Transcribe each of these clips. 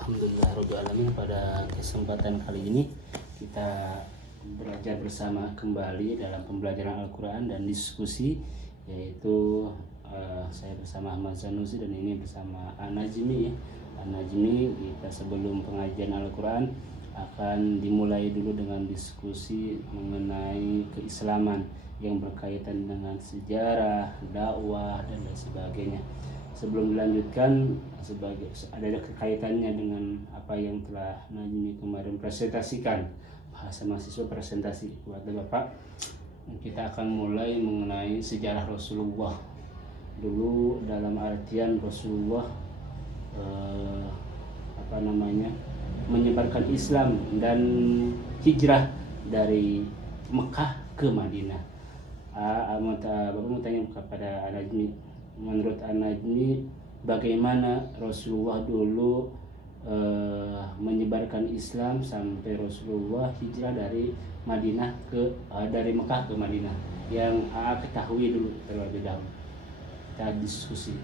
Alhamdulillahirrahmanirrahim. Pada kesempatan kali ini kita belajar bersama kembali dalam pembelajaran Al-Quran dan diskusi, yaitu saya bersama Ahmad Sanusi dan ini bersama An-Najmi. An-Najmi, kita sebelum pengajian Al-Quran akan dimulai dulu dengan diskusi mengenai keislaman yang berkaitan dengan sejarah, dakwah dan lain sebagainya. Sebelum dilanjutkan, ada kaitannya dengan apa yang telah Najmi kemarin presentasikan, bahasa mahasiswa presentasi buat Bapak. Kita akan mulai mengenai sejarah Rasulullah dulu, dalam artian Rasulullah menyebarkan Islam dan hijrah dari Mekah ke Madinah. Bapak mau tanya kepada An-Najmi, menurut An-Najmi bagaimana Rasulullah dulu menyebarkan Islam sampai Rasulullah hijrah dari Madinah dari Mekah ke Madinah, yang ketahui dulu terlebih dahulu. Kita diskusi.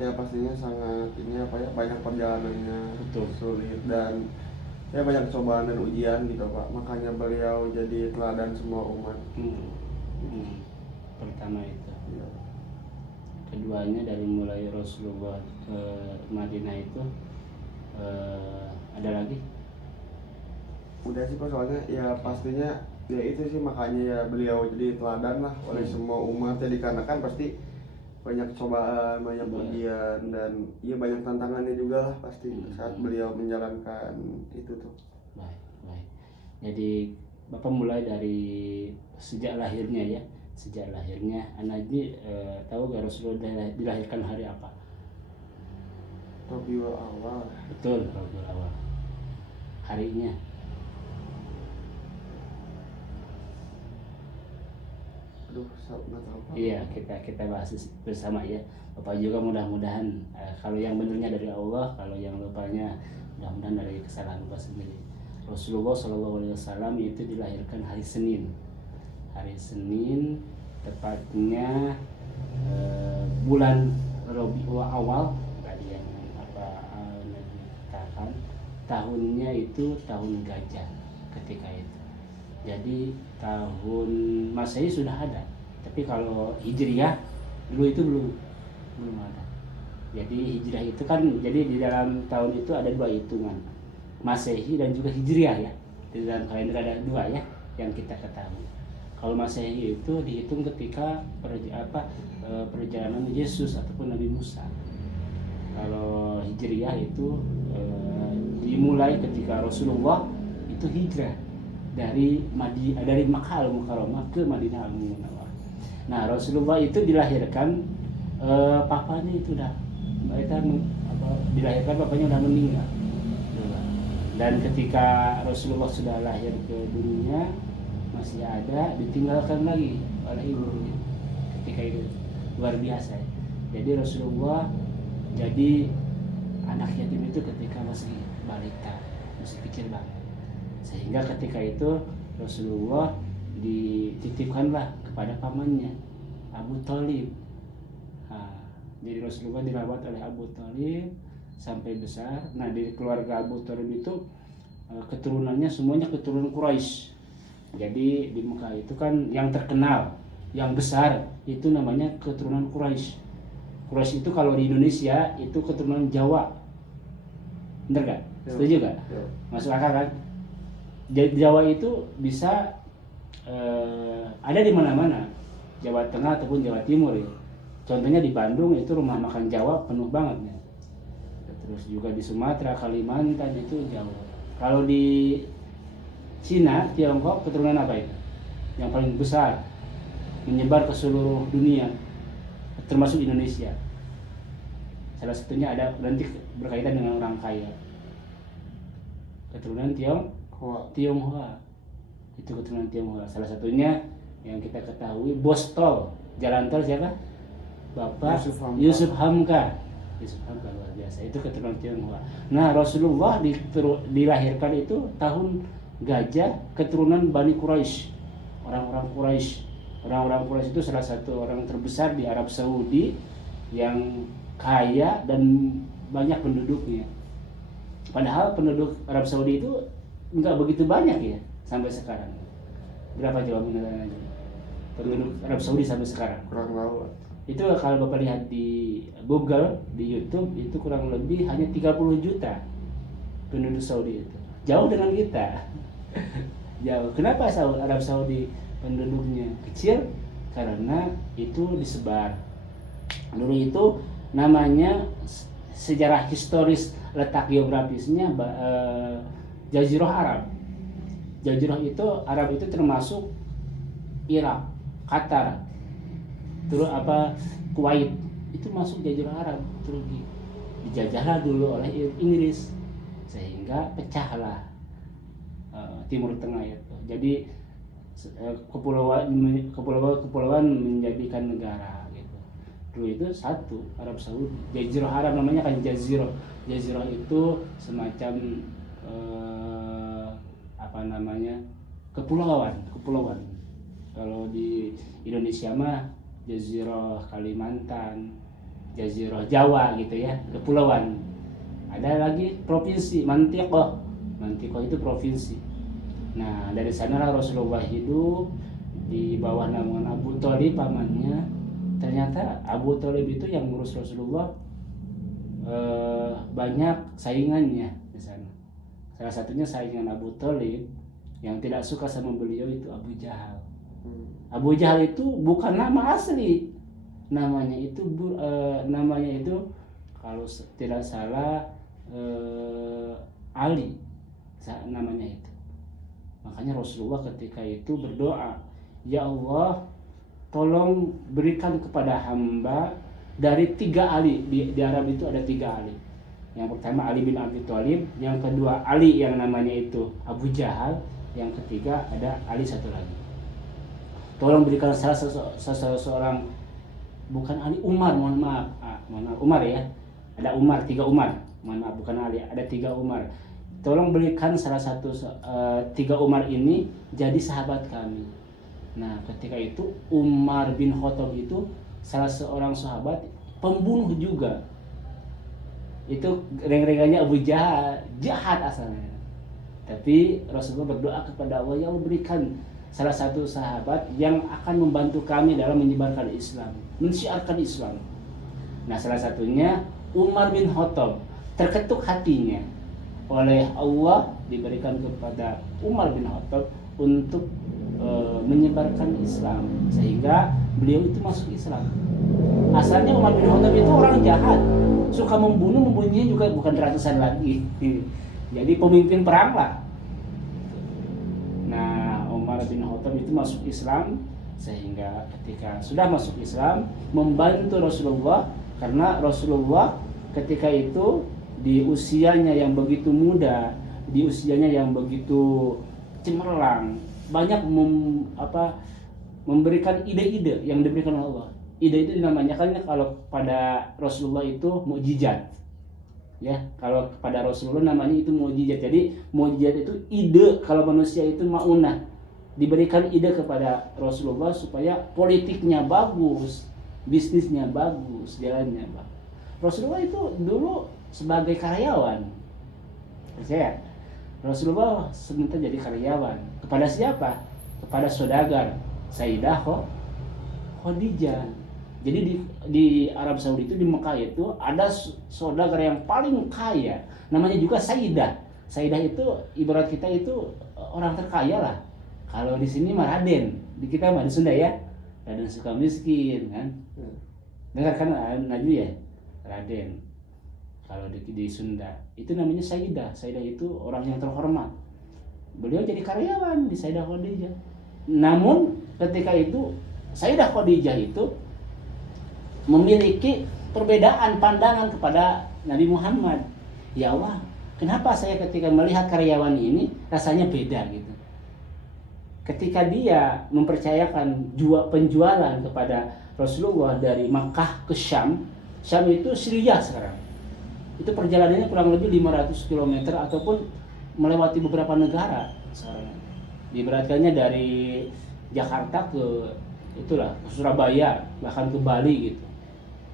Ya pastinya sangat banyak perjalanannya, betul, sulit dan banyak cobaan dan ujian gitu Pak. Makanya beliau jadi teladan semua umat. Pertama itu. Ya. Keduanya dari mulai Rasulullah ke Madinah itu ada lagi? Udah sih Pak, soalnya ya pastinya ya itu sih, makanya ya beliau jadi teladan lah oleh semua umat ya, dikarenakan pasti banyak cobaan, banyak ujian dan ya banyak tantangannya juga lah pasti saat beliau menjalankan itu tuh. Baik. Jadi Bapak mulai dari sejak lahirnya ya. Sejak lahirnya An-Najmi tahu gak Rasulullah dilahirkan hari apa? Rabiul Awal. Betul, Rabiul Awal. Harinya Nggak tahu Pak. Iya, kita bahas bersama ya. Bapak juga mudah-mudahan kalau yang benernya dari Allah, kalau yang lupanya mudah-mudahan dari kesalahan Bapak sendiri. Rasulullah SAW itu dilahirkan hari Senin. Hari Senin, tepatnya bulan Rabiul Awal tadi yang katakan, tahunnya itu tahun gajah ketika itu. Jadi tahun Masehi sudah ada, tapi kalau Hijriyah dulu itu belum ada. Jadi Hijriyah itu kan, jadi di dalam tahun itu ada dua hitungan, Masehi dan juga Hijriyah ya. Di dalam kalender ada dua ya yang kita ketahui. Kalau Masehi itu dihitung ketika perjalanan Yesus ataupun Nabi Musa. Kalau Hijriyah itu dimulai ketika Rasulullah itu hijrah dari Makkah Al-Mukarramah ke Madinah Al-Munawwarah. Nah, Rasulullah itu dilahirkan papanya itu dilahirkan papanya udah meninggal. Dan ketika Rasulullah sudah lahir ke dunia masih ada, ditinggalkan lagi oleh ibunya. Ketika itu luar biasa. Jadi Rasulullah jadi anak yatim itu ketika masih balita, masih kecil banget. Sehingga ketika itu Rasulullah dititipkanlah kepada pamannya Abu Thalib. Jadi Rasulullah dirawat oleh Abu Thalib sampai besar. Nah, di keluarga Abu Thalib itu keturunannya semuanya keturunan Quraisy. Jadi di Mekah itu kan yang terkenal, yang besar itu namanya keturunan Quraisy. Quraisy itu kalau di Indonesia itu keturunan Jawa. Bener gak? Setuju gak? Masuk akal kan? Jawa itu bisa ada di mana-mana, Jawa Tengah ataupun Jawa Timur ya. Contohnya di Bandung itu rumah makan Jawa penuh banget ya. Terus juga di Sumatera, Kalimantan itu Jawa. Kalau di Cina, Tiongkok keturunan apa itu? Yang paling besar, menyebar ke seluruh dunia, termasuk Indonesia. Salah satunya ada nanti berkaitan dengan orang kaya. Keturunan Tionghoa. Itu keturunan Tionghoa. Salah satunya yang kita ketahui bos tol, jalan tol siapa? Bapak Yusuf Hamka. Luar biasa. Itu keturunan Tionghoa. Nah, Rasulullah dilahirkan itu tahun gajah, keturunan Bani Quraisy. Orang-orang Quraisy itu salah satu orang terbesar di Arab Saudi yang kaya dan banyak penduduknya. Padahal penduduk Arab Saudi itu nggak begitu banyak ya sampai sekarang. Berapa coba menurut penduduk Arab Saudi sampai sekarang? Kurang tahu. Itu kalau Bapak lihat di Google, di YouTube, itu kurang lebih hanya 30 juta penduduk Saudi itu. Jauh dengan kita. Jauh. Kenapa Arab Saudi penduduknya kecil? Karena itu disebar. Dulu itu namanya sejarah historis letak geografisnya Jazirah Arab. Jazirah itu Arab itu termasuk Irak, Qatar, terus Kuwait itu masuk Jazirah Arab, Turki. Dijajahlah dulu oleh Inggris sehingga pecahlah Timur Tengah itu. Jadi kepulauan menjadikan negara gitu. Dulu itu satu Arab Saudi. Jazirah Arab namanya kan Jazirah. Jazirah itu semacam kepulauan. Kalau di Indonesia mah Jazirah Kalimantan, Jazirah Jawa gitu ya, kepulauan. Ada lagi provinsi, Mantiqah itu provinsi. Nah, dari sanalah Rasulullah hidup di bawah naungan Abu Thalib pamannya. Ternyata Abu Thalib itu yang ngurus Rasulullah banyak saingannya di sana. Salah satunya saingan Abu Thalib yang tidak suka sama beliau itu Abu Jahal. Abu Jahal itu bukan nama asli, namanya itu kalau tidak salah Ali namanya itu. Makanya Rasulullah ketika itu berdoa, ya Allah, tolong berikan kepada hamba dari 3 Ali. Di Arab itu ada 3 Ali. Yang pertama Ali bin Abi Thalib, yang kedua Ali yang namanya itu Abu Jahal, yang ketiga ada Ali satu lagi. Tolong berikan salah seorang, bukan Ali, Umar, mohon maaf Umar ya. Ada Umar, 3 Umar. Mohon maaf, bukan Ali, ada 3 Umar. Tolong berikan salah satu 3 Umar ini jadi sahabat kami. Nah, ketika itu Umar bin Khattab itu salah seorang sahabat pembunuh juga. Itu reng-rengannya Abu Jahal, jahat asalnya. Tapi Rasulullah berdoa kepada Allah, ya Allah, berikan salah satu sahabat yang akan membantu kami dalam menyebarkan Islam, mensiarkan Islam. Nah, salah satunya Umar bin Khattab. Terketuk hatinya oleh Allah, diberikan kepada Umar bin Khattab untuk menyebarkan Islam, sehingga beliau itu masuk Islam. Asalnya Umar bin Khattab itu orang jahat, suka membunuhnya juga bukan ratusan lagi. Jadi pemimpin perang lah. Nah, Umar bin Khattab itu masuk Islam, sehingga ketika sudah masuk Islam membantu Rasulullah, karena Rasulullah ketika itu di usianya yang begitu muda, di usianya yang begitu cemerlang, banyak memberikan ide-ide yang diberikan oleh Allah. Ide itu dinamanya kan kalau pada Rasulullah itu mukjizat. Ya, kalau pada Rasulullah namanya itu mukjizat. Jadi mukjizat itu ide, kalau manusia itu maunah. Diberikan ide kepada Rasulullah supaya politiknya bagus, bisnisnya bagus, jalannya bagus. Rasulullah itu dulu sebagai karyawan. Percaya? Rasulullah sebentar jadi karyawan. Kepada siapa? Kepada saudagar Sayyidah Khadijah. Jadi di Arab Saudi itu, di Mekah itu ada saudagar yang paling kaya, namanya juga Sayyidah. Sayyidah itu ibarat kita itu orang terkaya lah. Kalau di sini mah Raden, di kita mah di Sunda ya, Raden suka miskin kan. Dengar kan Najwa ya, Raden. Kalau di Sunda itu namanya Sayyidah. Sayyidah itu orang yang terhormat. Beliau jadi karyawan di Sayyidah Khadijah. Namun ketika itu Sayyidah Khadijah itu memiliki perbedaan pandangan kepada Nabi Muhammad. Ya Allah, kenapa saya ketika melihat karyawan ini rasanya beda gitu. Ketika dia mempercayakan penjualan kepada Rasulullah dari Makkah ke Syam. Syam itu Syria sekarang. Itu perjalanannya kurang lebih 500 km ataupun melewati beberapa negara sekarang. Diberatkannya dari Jakarta ke Surabaya, bahkan ke Bali gitu.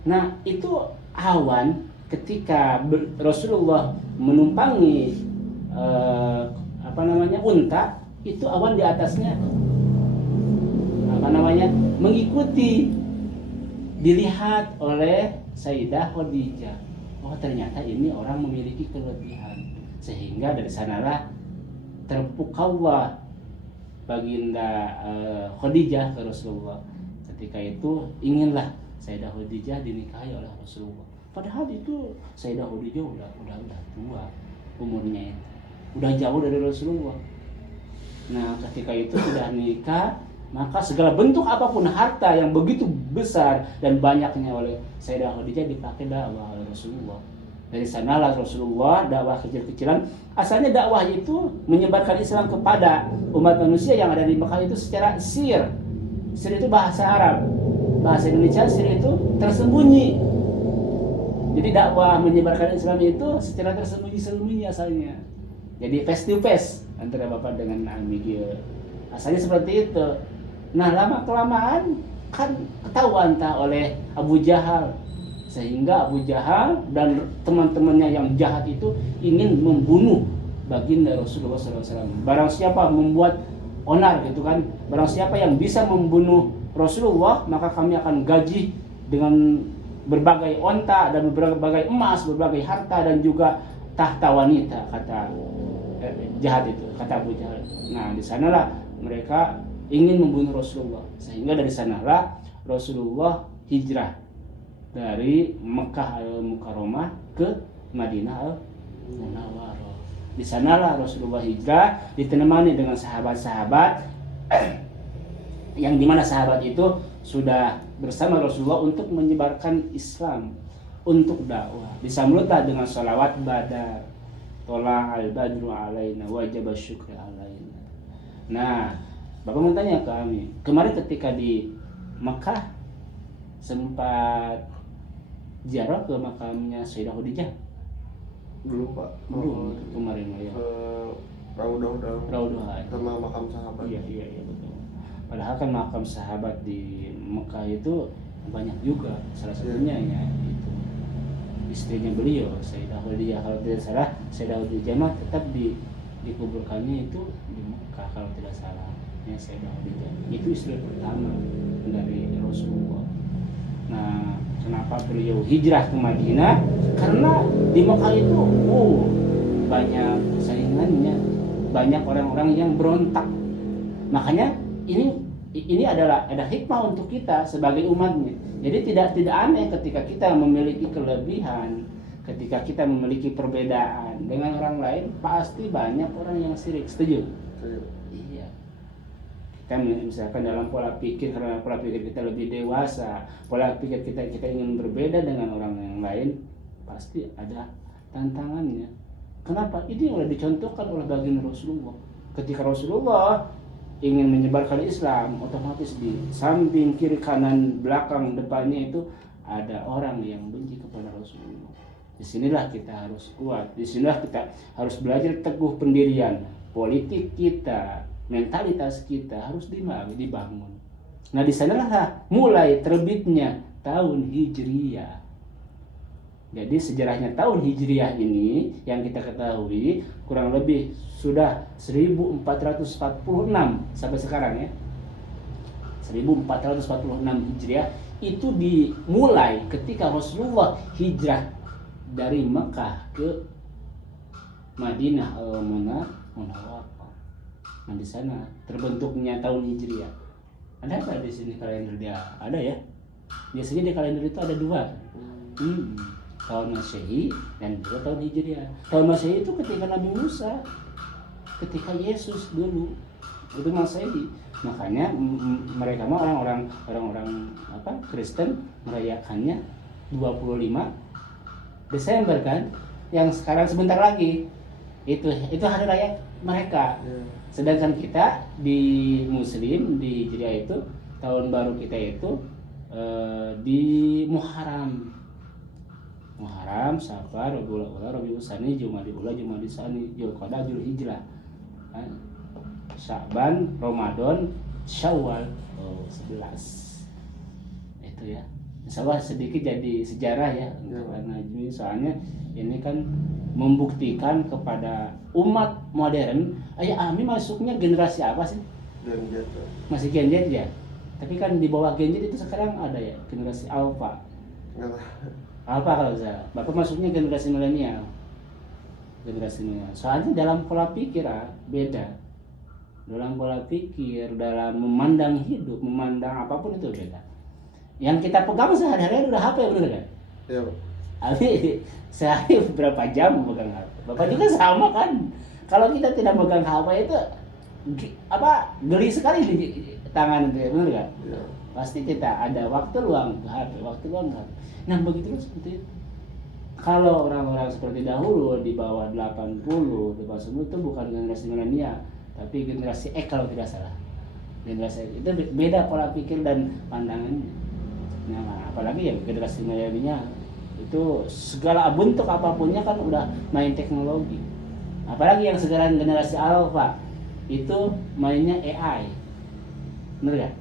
Nah, itu awan ketika Rasulullah menumpangi unta, itu awan di atasnya mengikuti, dilihat oleh Sayyidah Khadijah. Oh, ternyata ini orang memiliki kelebihan, sehingga dari sanalah terpukaulah baginda Khadijah ke Rasulullah. Ketika itu inginlah Sayyidah Khadijah dinikahi oleh Rasulullah. Padahal itu Sayyidah Khadijah udah tua umurnya, itu udah jauh dari Rasulullah. Nah, ketika itu sudah nikah, maka segala bentuk apapun harta yang begitu besar dan banyaknya oleh Sayyidah Khadijah dipakai dakwah oleh Rasulullah. Dari sanalah Rasulullah dakwah kecil-kecilan. Asalnya dakwah itu menyebarkan Islam kepada umat manusia yang ada di Mekah itu secara sir. Sir itu bahasa Arab. Bahasa Indonesia sir itu tersembunyi. Jadi dakwah menyebarkan Islam itu secara tersembunyi-sembunyi asalnya. Jadi face to face antara Bapak dengan Ami. Asalnya seperti itu. Nah, lama kelamaan kan ketahuan oleh Abu Jahal, sehingga Abu Jahal dan teman-temannya yang jahat itu ingin membunuh baginda Rasulullah SAW. Barang siapa membuat onar gitu kan, barang siapa yang bisa membunuh Rasulullah, maka kami akan gaji dengan berbagai onta dan berbagai emas, berbagai harta dan juga tahta wanita, kata jahat itu, kata Abu Jahal. Nah, di sanalah mereka ingin membunuh Rasulullah, sehingga dari sanalah Rasulullah hijrah dari Mekah al-Mukarramah ke Madinah al-Munawwarah. Di sanalah Rasulullah hijrah ditemani dengan sahabat-sahabat yang dimana sahabat itu sudah bersama Rasulullah untuk menyebarkan Islam, untuk dakwah. Disambutlah dengan sholawat badar, tola al-badru alaina wajib syukri alaina. Nah, Bapak mau tanya ke kami, kemarin ketika di Mekah sempat ziarah ke makamnya Sayyidah Khadijah? Belum, Pak. Belum, kemarin ya. Raudhah sama makam sahabat. Iya betul. Padahal kan makam sahabat di Mekah itu banyak juga. Salah satunya ya itu istrinya beliau, Sayyidah Khadijah. Kalau tidak salah, Sayyidah Khadijah mah tetap dikuburkannya itu di Mekah kalau tidak salah. Ya, Sayyidah Khadijah itu istri pertama dari Rasulullah. Nah, kenapa beliau hijrah ke Madinah? Karena di Mekah itu banyak saingannya, banyak orang-orang yang berontak. Makanya ini adalah ada hikmah untuk kita sebagai umatnya. Jadi tidak aneh ketika kita memiliki kelebihan, ketika kita memiliki perbedaan dengan orang lain, pasti banyak orang yang sirik. Setuju? Iya. Kita misalkan dalam pola pikir, karena pola pikir kita lebih dewasa, pola pikir kita ingin berbeda dengan orang yang lain, pasti ada tantangannya. Kenapa? Ini sudah dicontohkan oleh baginda Rasulullah. Ketika Rasulullah ingin menyebarkan Islam, otomatis di samping, kiri, kanan, belakang, depannya itu ada orang yang benci kepada Rasulullah. Disinilah kita harus kuat, disinilah kita harus belajar teguh pendirian. Politik kita, mentalitas kita harus dibangun. Nah, di sanalah mulai terbitnya tahun Hijriyah. Jadi sejarahnya tahun Hijriyah ini yang kita ketahui kurang lebih sudah 1446 sampai sekarang ya. 1446 Hijriah itu dimulai ketika Rasulullah hijrah dari Mekah ke Madinah al-Munawwarah. Nah, di sana terbentuknya tahun Hijriah. Ada apa di sini kalender dia? Ada ya. Biasanya di kalender itu ada dua. Tahun Masehi dan juga tahun Hijriah. Tahun Masehi itu ketika Nabi Musa, ketika Yesus dulu itu Masehi. Makanya mereka mah orang-orang Kristen merayakannya 25 Desember kan, yang sekarang sebentar lagi itu hari raya mereka. Sedangkan kita di Muslim di Hijriah itu tahun baru kita itu di Muharram, Safar, Rabiul Awwal, Rabiul Tsani, Jumadil Ula, Jumadil Tsani, Dzulqa'dah, Dzulhijjah, Sya'ban, Ramadan, Syawal, 11. Itu ya. Insya Allah sedikit jadi sejarah ya untuk Najmi, soalnya ini kan membuktikan kepada umat modern, ayah Ami masuknya generasi apa sih? Dan Masih Gen Z ya? Tapi kan di bawah Gen Z itu sekarang ada ya generasi Alpha. Alpha kalau saya, Bapak masuknya generasi milenial. Generasi milenial. Soalnya dalam pola pikir beda. Dalam pola pikir, dalam memandang hidup, memandang apapun itu beda. Yang kita pegang sehari-hari udah HP, bener kan? Iya, Pak. Abi sehari berapa jam megang HP? Bapak juga sama kan? Kalau kita tidak megang HP itu geli sekali di tangan itu, bener kan? Iya. Pasti kita ada waktu luang ke HP, waktu luang ke HP. Nah begitu seperti itu. Kalau orang-orang seperti dahulu di bawah 80, di bawah 90 itu bukan generasi milenial, tapi generasi X kalau tidak salah. Generasi X itu beda pola pikir dan pandangannya. Nah, apalagi yang generasi milenial itu segala bentuk apapunnya kan udah main teknologi. Apalagi yang sekarang generasi Alpha itu mainnya AI, bener gak?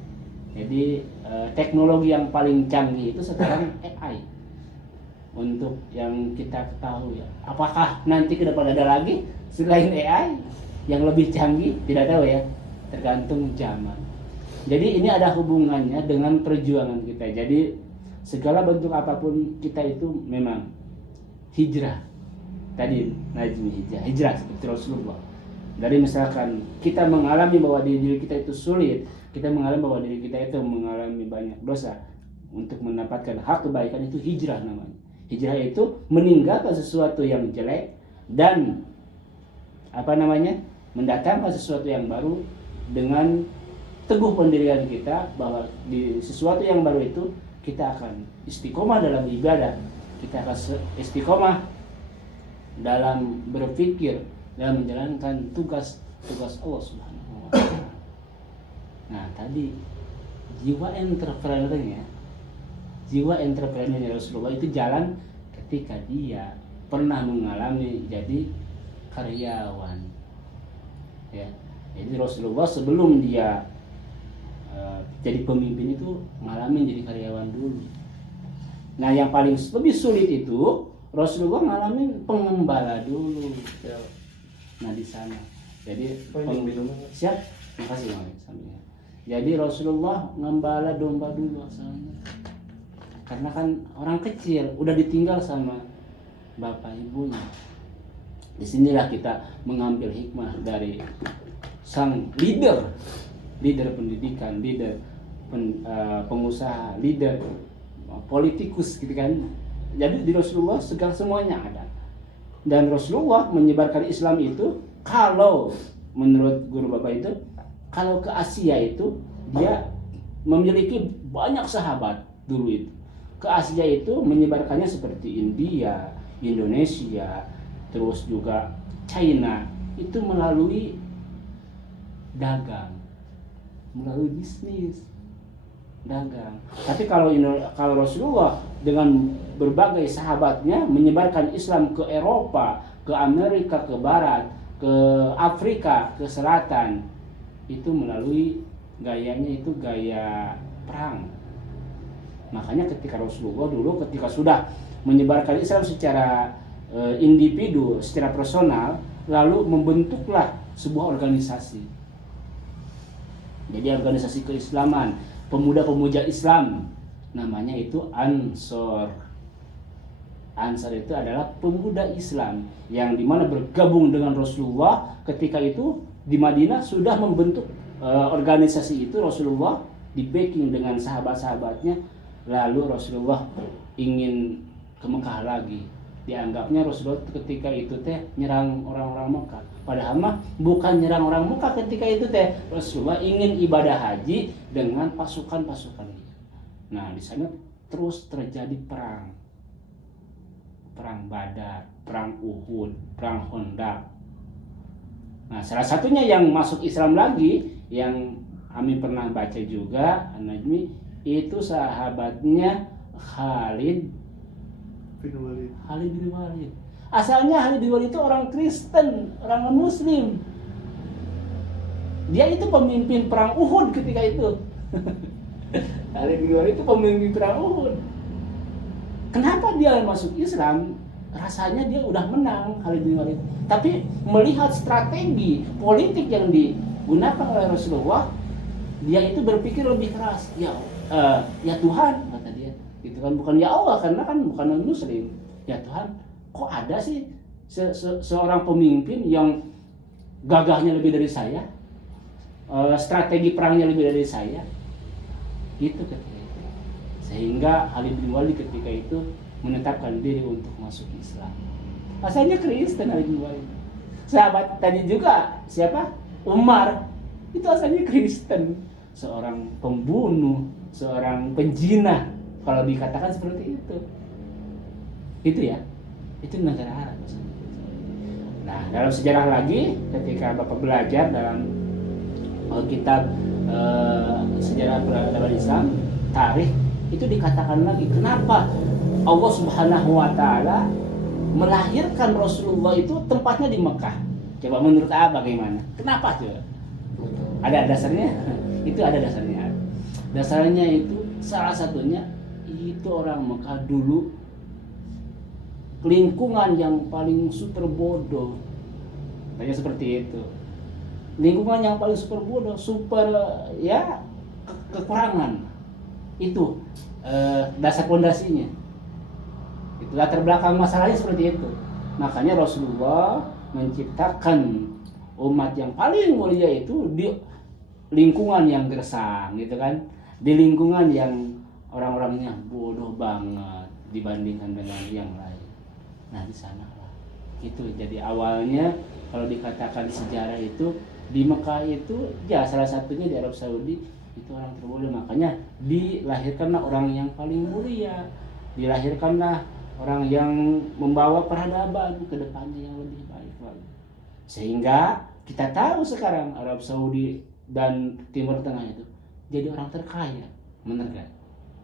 Jadi teknologi yang paling canggih itu sekarang AI. Untuk yang kita ketahui ya, apakah nanti ke depan ada lagi selain AI yang lebih canggih? Tidak tahu ya, tergantung zaman. Jadi ini ada hubungannya dengan perjuangan kita. Jadi segala bentuk apapun kita itu memang hijrah. Tadi Najmi hijrah seperti Rasulullah. Dari misalkan kita mengalami bahwa diri kita itu sulit, kita mengalami bahwa diri kita itu mengalami banyak dosa, untuk mendapatkan hak kebaikan itu hijrah namanya. Hijrah itu meninggalkan sesuatu yang jelek dan mendatangkan sesuatu yang baru dengan teguh pendirian kita bahwa di sesuatu yang baru itu kita akan istiqomah dalam ibadah, kita akan istiqomah dalam berpikir, dalam menjalankan tugas Allah Subhanahu wa Ta'ala. Nah, tadi jiwa entrepreneurnya Rasulullah itu jalan ketika dia pernah mengalami jadi karyawan. Ya. Jadi Rasulullah sebelum dia jadi pemimpin itu ngalamin jadi karyawan dulu. Nah, yang paling lebih sulit itu Rasulullah ngalamin pengembala dulu. Nah, di sana. Jadi siap. Makasih Bang. Jadi Rasulullah ngembala domba dulu asalnya. Karena kan orang kecil udah ditinggal sama bapak ibunya. Disinilah kita mengambil hikmah dari sang leader pendidikan, pengusaha, leader politikus gitu kan. Jadi di Rasulullah segala semuanya ada. Dan Rasulullah menyebarkan Islam itu, kalau menurut guru bapak itu, kalau ke Asia itu dia memiliki banyak sahabat dulu itu. Ke Asia itu menyebarkannya seperti India, Indonesia, terus juga China, itu melalui dagang, melalui bisnis dagang. Tapi kalau Rasulullah dengan berbagai sahabatnya menyebarkan Islam ke Eropa, ke Amerika, ke Barat, ke Afrika, ke Selatan, itu melalui gayanya itu gaya perang. Makanya ketika Rasulullah dulu ketika sudah menyebarkan Islam secara individu, secara personal, lalu membentuklah sebuah organisasi. Jadi organisasi keislaman, pemuda-pemuda Islam, namanya itu Ansor. Ansor itu adalah pemuda Islam yang dimana bergabung dengan Rasulullah. Ketika itu di Madinah sudah membentuk organisasi itu. Rasulullah di backing dengan sahabat-sahabatnya. Lalu Rasulullah ingin ke Mekah lagi. Dianggapnya Rasulullah ketika itu nyerang orang-orang Mekah. Padahal mah bukan nyerang orang Mekah ketika itu Rasulullah ingin ibadah haji dengan pasukan-pasukannya. Nah, di sana terus terjadi perang. Perang Badar, perang Uhud, perang Khandaq. Nah, salah satunya yang masuk Islam lagi yang kami pernah baca juga, An-Najmi, itu sahabatnya Khalid bin Walid. Asalnya Khalid bin Walid itu orang Kristen, orang Muslim. Dia itu pemimpin perang Uhud ketika itu. Khalid bin Walid itu pemimpin perang Uhud. Kenapa dia masuk Islam? Rasanya dia udah menang Khalid bin Walid. Tapi melihat strategi politik yang digunakan oleh Rasulullah, dia itu berpikir lebih keras. Ya Tuhan, kata dia. Itu kan bukan ya Allah, karena kan bukan muslim. Ya Tuhan, kok ada sih seorang pemimpin yang gagahnya lebih dari saya, strategi perangnya lebih dari saya, gitu ketika itu. Sehingga Khalid bin Walid ketika itu menetapkan diri untuk masuk Islam. Asalnya Kristen Khalid bin Walid. Sahabat tadi juga siapa? Umar, itu asalnya Kristen, seorang pembunuh, seorang penjinah, kalau dikatakan seperti itu. Itu ya, itu negara Arab. Nah, dalam sejarah lagi, ketika Bapak belajar dalam kitab sejarah peradaban Islam, tarikh, itu dikatakan lagi kenapa Allah Subhanahu wa taala melahirkan Rasulullah itu tempatnya di Mekah. Coba menurut bagaimana? Kenapa coba? Ada dasarnya? Itu ada dasarnya. Dasarnya itu salah satunya itu orang Mekah dulu lingkungan yang paling super bodoh. Kayak seperti itu. Lingkungan yang paling super bodoh, super ya kekurangan. Itu dasar pondasinya. Itu latar belakang masalahnya seperti itu. Makanya Rasulullah menciptakan umat yang paling mulia itu di lingkungan yang gersang, gitu kan? Di lingkungan yang orang-orangnya bodoh banget dibandingkan dengan yang lain. Nah, di sana lah. Itu jadi awalnya kalau dikatakan sejarah itu di Mekah itu ya salah satunya di Arab Saudi itu orang termulia, makanya dilahirkanlah orang yang paling mulia, dilahirkanlah orang yang membawa peradaban ke depannya yang lebih baik lagi. Sehingga kita tahu sekarang Arab Saudi dan Timur Tengah itu jadi orang terkaya, benar kan?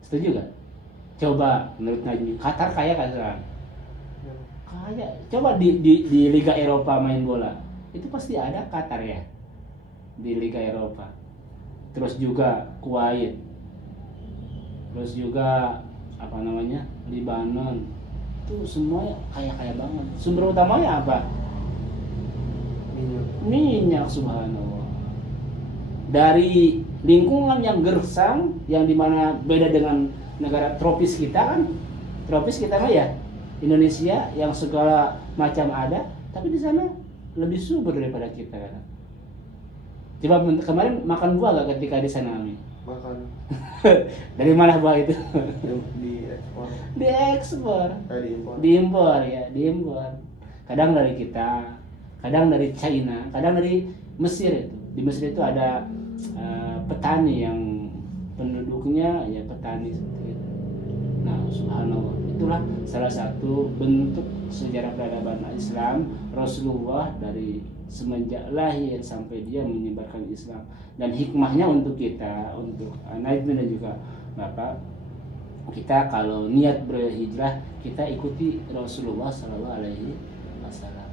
Setuju kan? Coba menurut Najmi, Qatar kaya kan sekarang? Kaya. Coba di Liga Eropa main bola, itu pasti ada Qatar ya di Liga Eropa. Terus juga Kuwait, terus juga apa namanya Lebanon, itu semuanya kaya banget. Sumber utamanya apa? Minyak, subhanallah. Dari lingkungan yang gersang, yang dimana beda dengan negara tropis kita kan, tropis kita mah ya Indonesia yang segala macam ada, tapi di sana lebih subur daripada kita kan. Coba kemarin makan buah gak ketika di sana Ami? Makan. Dari mana buah itu? Diekspor. Diekspor. Diimpor. Diimpor ya, diimpor. Kadang dari kita, kadang dari China, kadang dari Mesir itu. Di Mesir itu ada petani yang penduduknya ya petani seperti itu. Nah, subhanallah, itulah salah satu bentuk sejarah peradaban Islam Rasulullah dari semenjak lahir sampai dia menyebarkan Islam. Dan hikmahnya untuk kita, untuk Najmi dan juga Bapak, kita kalau niat berhijrah kita ikuti Rasulullah Sallallahu Alaihi Wasallam.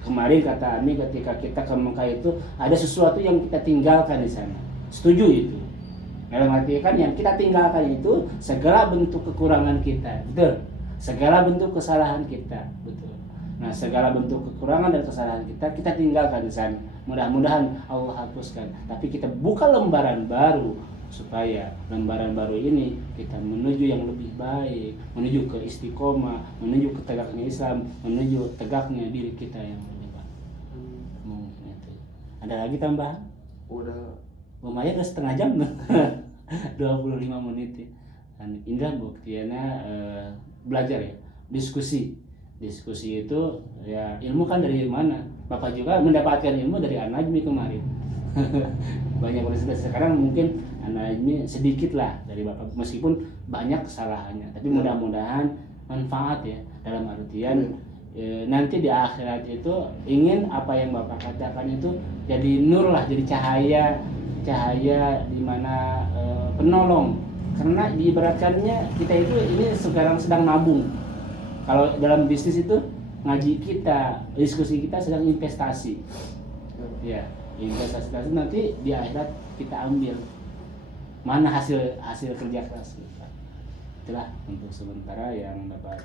Kemarin kata Ami ketika kita ke Mekah itu ada sesuatu yang kita tinggalkan di sana. Setuju itu? Dalam arti kan yang kita tinggalkan itu segala bentuk kekurangan kita, betul. Segala bentuk kesalahan kita, betul. Nah, segala bentuk kekurangan dan kesalahan kita tinggalkan di sana. Mudah-mudahan Allah hapuskan. Tapi kita buka lembaran baru supaya lembaran baru ini kita menuju yang lebih baik, menuju ke istiqomah, menuju ke tegaknya Islam, menuju tegaknya diri kita yang lebih baik. Mungkin itu. Ada lagi tambahan? Udah. Lumayan udah setengah jam 25 menit ya. Dan Indra buktiannya belajar ya, diskusi itu ya, ilmu kan dari mana? Bapak juga mendapatkan ilmu dari An-Najmi kemarin. Banyak universitas sekarang mungkin An-Najmi sedikit lah dari Bapak, meskipun banyak kesalahannya, tapi mudah-mudahan manfaat ya, dalam artian nanti di akhirat itu ingin apa yang Bapak katakan itu jadi nur lah, jadi cahaya di mana penolong. Karena diibaratkannya kita itu ini sekarang sedang nabung. Kalau dalam bisnis itu ngaji kita, diskusi kita sedang investasi. Ya, investasi nanti di akhirat kita ambil mana hasil kerja keras kita. Itulah untuk sementara yang dapat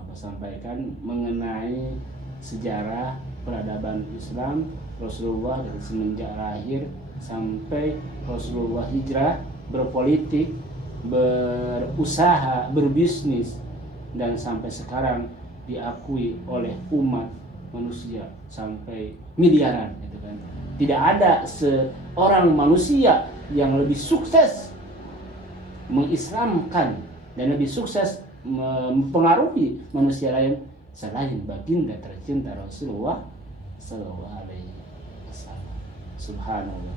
apa sampaikan mengenai sejarah peradaban Islam Rasulullah dari semenjak lahir sampai Rasulullah hijrah, berpolitik, berusaha, berbisnis, dan sampai sekarang diakui oleh umat manusia sampai miliaran, gitu kan. Tidak ada seorang manusia yang lebih sukses mengislamkan dan lebih sukses mempengaruhi manusia lain selain baginda tercinta Rasulullah sallallahu alaihi wasallam. Subhanallah.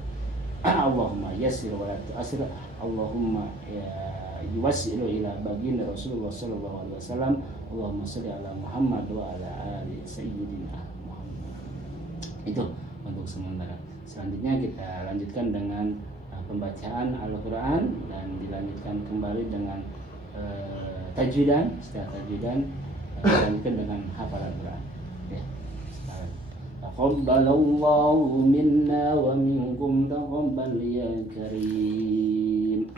Allahumma yassir wa la tu'assir. Allahumma ya yuwassilu ila baginda Rasulullah sallallahu alaihi wasallam. Allahumma shalli ala Muhammad wa ala ali sayyidina Muhammad. Itu untuk sementara. Selanjutnya kita lanjutkan dengan pembacaan Al-Quran dan dilanjutkan kembali dengan tajwidan. Setelah tajwidan dilanjutkan dengan hafalan Quran. Ya. Taqabbalallahu minna wa minkum taqabbal ya karim.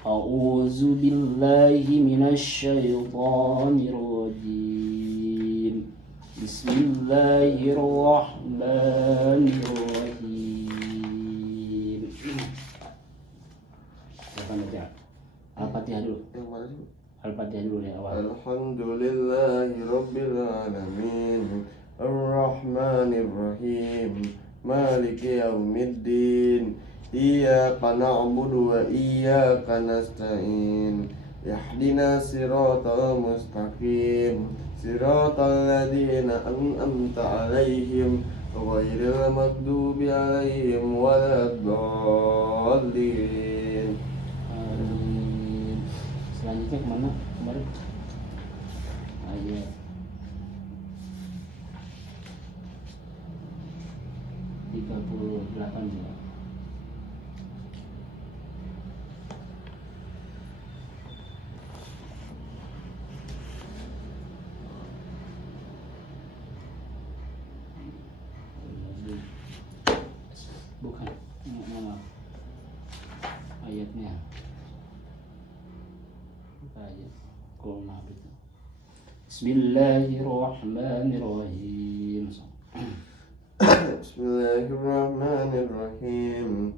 A'udzu billahi minasy syaithanir rajim. Bismillahirrahmanirrahim. Siapa baca? Al-Fatihah dulu. Yang mana sih? Al-Fatihah dulu ya awal. Alhamdulillahi rabbil alamin. Ar-Rahmanir Rahim. Maliki yaumiddin. Iyyaka na'budu wa iyyaka nasta'in. Ihdina siratal mustaqim. Siratal ladzina an'amta 'alaihim ghairil maghdubi 'alaihim waladdallin. Amin. Selanjutnya kemana kemarin? Ayat 38 ya. Bukan, maaf. Ayatnya. Apa ayat? Kalau maaf itu. Bismillahirrahmanirrahim. Bismillahirrahmanirrahim.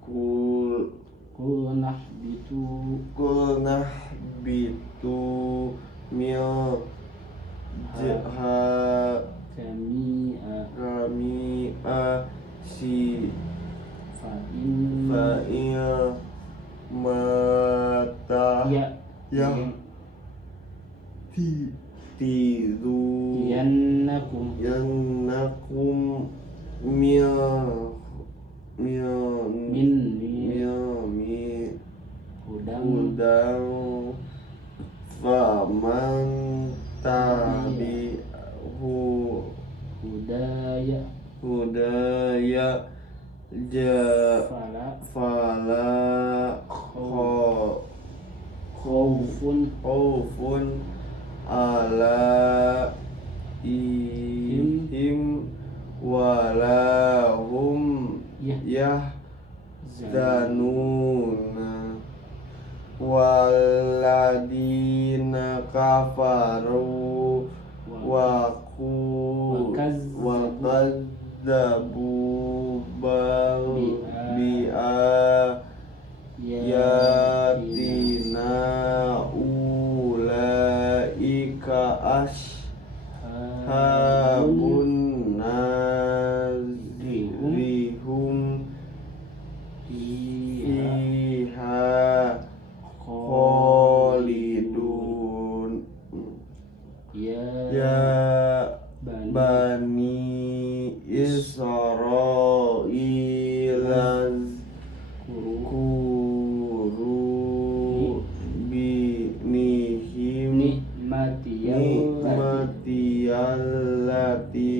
Kul nahbitu mil kami si fa'in mata ya tidu yannakum min hudang faman tabi'hu hudaya fala khawfun ala ihim wala hum yahzanuna waladina kafaru wa kadzabu bi'ayatina ulaika ashabun nazrihum fiha khalidun. Ya Bani Israil kuru binihim nikmati allati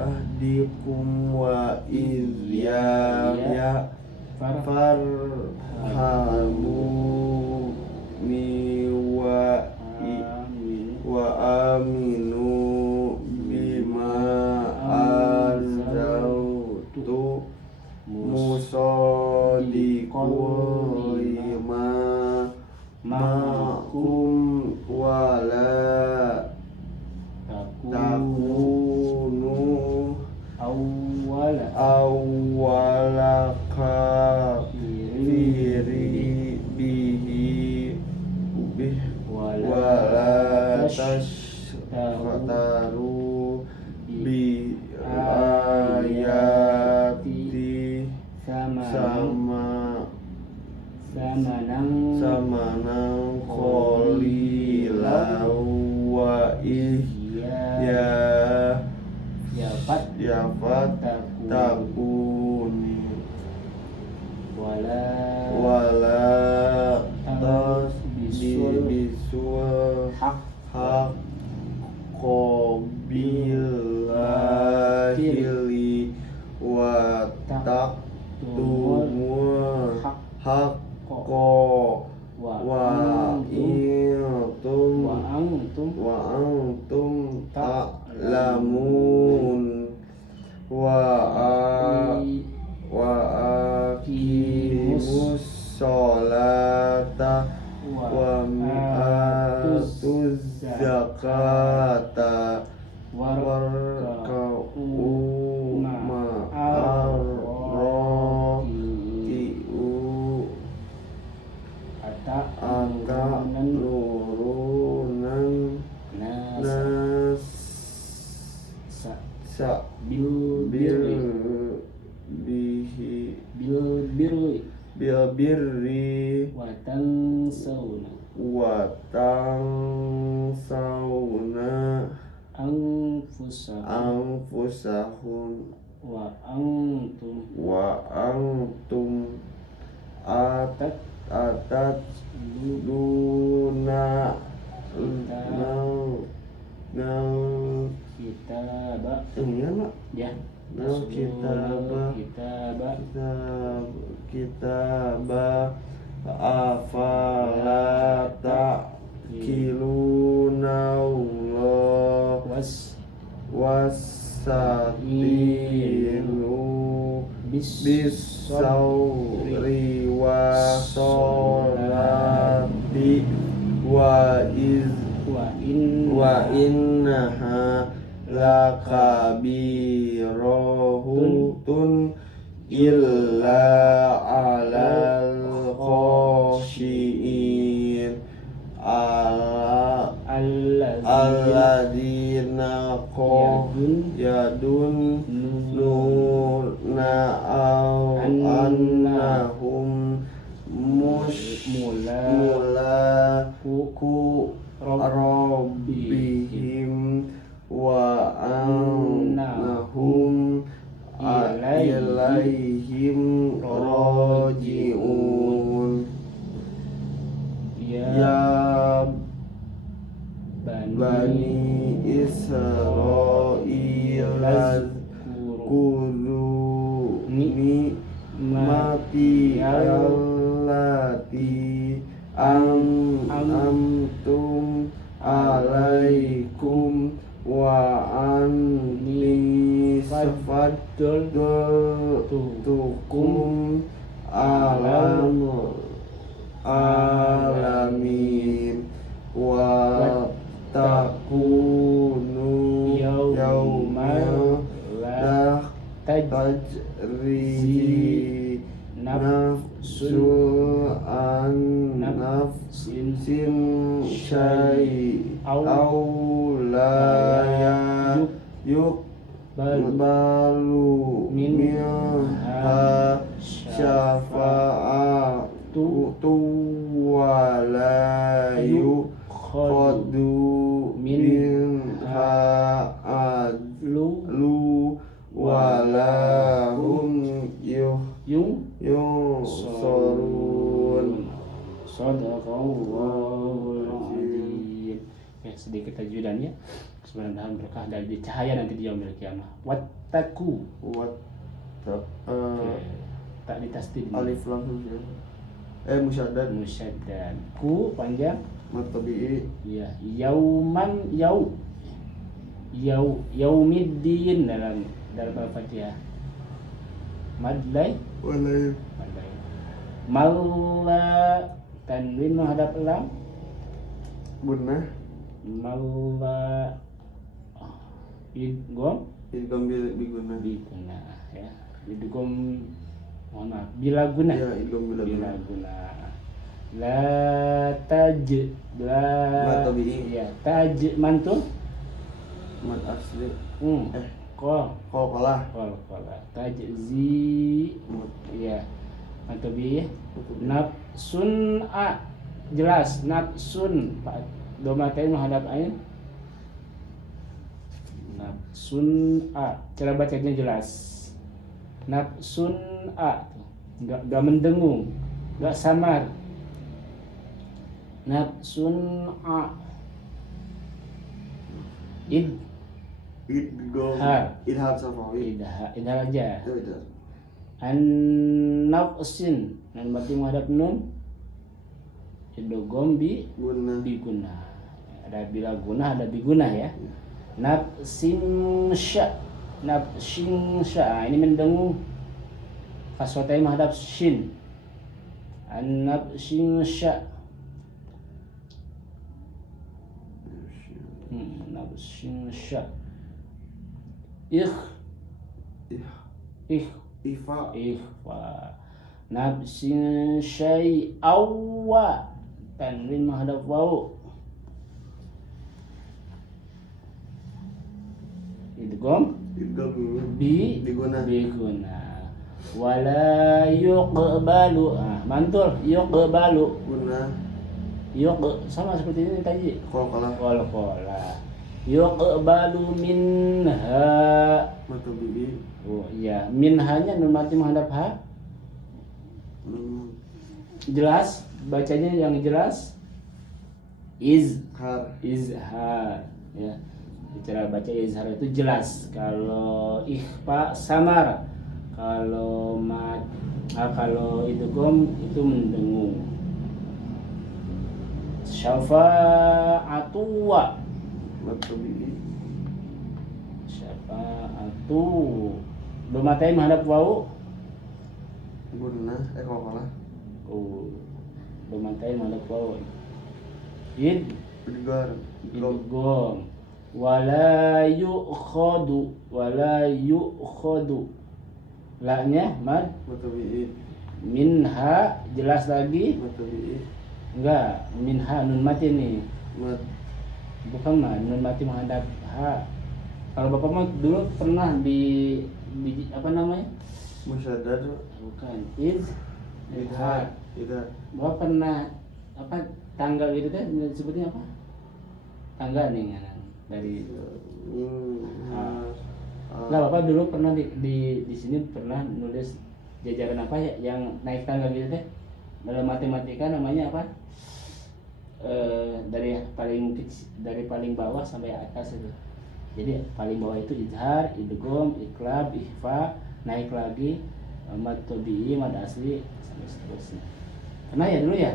ahdikum wa iyyaya farhamu wa aminu bima anzaltu musadiqul lima ma'kum wala takunu awwala kafiri bihi wala tashtaru bi ayati samanan qalilan wa takun wala tasbisul qabilahili wa taktumul haqqa wa antum ta'lamun wa aqimus sholata wa atuz zakata warka'u ma'ar raki'u ata nurunan nas bil birri wa tansawna anfusahum wa antum atat duna kitaba ya kitaba afala ta'qiluna Allah wasatilu bisawri wa sholati wa innaha lakabiratun illa alal khashiin alladzina yadun nurna annahum mulaku rabbihim wa annahum ilaihim raji'un. Ya Bani Israil azkuru ni'mati allati an'amtum alaikum wa anni faddaltukum alamin wa takunu yawma la tajri nafsun an nafsin syai'aw la yuqbalu minha syafa'atu wa la yukhadu minha adlu wa la hum yunsorun. Sadaqallahul azim. sedikit tajwidannya. Sebenarnya berkah dari cahaya nanti di yaumil qiyamah. Wattaku. What Tak ditasdid. alif lam ya. Musyaddad. Musyaddad. Ku panjang. Mad tabi'i. Ya, yauman yaumiddin dalam Al-Fatihah. Madlai. Walai. Madlai. Malla tanwin menghadap lam. Gunnah. Malla idgham Idgham bi gunnah. biguna ya. Idgham mohon maaf bila guna. Ya, idgham bila Bila gunnah. guna. La taj la Mad tabi'i. ya taj mantul. Mad asli. Qol Qalqalah. tajzi ya atau bi nafsun a jelas nafsun domatain menghadap ain nafsun a cara bacanya jelas nafsun a enggak mendengung enggak samar nafsun a Idgham. Har. Idhar safawi. idhar aja Itu idhar. an-nafsin dan berarti menghadap nun idgham Gunnah. biguna ada bila guna ada biguna ya nafsin sya ini mendengung kasrotai menghadap shin an-nafsin sya nafsin sya Ih. ikhfa Ifa. nafsin syai'awa tanwin menghadap wawu idgham Idgham biguna Biguna. wala yuqbalu mantul yuqbalu Gunnah. sama seperti ini tadi Qalqalah. qala yuqbalu minha Mad tabi'i. oh iya minhanya nun mati menghadap ha jelas bacanya yang jelas Har. izhar ya cara baca izhar itu jelas kalau ikhfa samar kalau kalau idgham itu mendengung syafa'atu wa Mad tabi'i. syafa'atu domatain menghadap wawu Gunnah. Qalqalah. domatain menghadap wawu Idgham. idgham wala yu'khadu la-nya mad Mad tabi'i. minha jelas lagi Mad tabi'i. enggak minha nun mati nih Mad. bukan mah nun mati menghadap ha kalau bapak mah dulu pernah di apa namanya Musyaddad. bukan Idhar. Idhar. bapak pernah apa tanggal gitu teh sebutnya apa tangga nih kan dari lah bapak dulu pernah di sini pernah nulis jajaran apa ya yang naik tangga gitu teh dalam matematika namanya apa dari paling bawah sampai atas itu jadi paling bawah itu izhar idgham iqlab ikhfa naik lagi mad tabi'i mad asli sampai seterusnya pernah ya dulu ya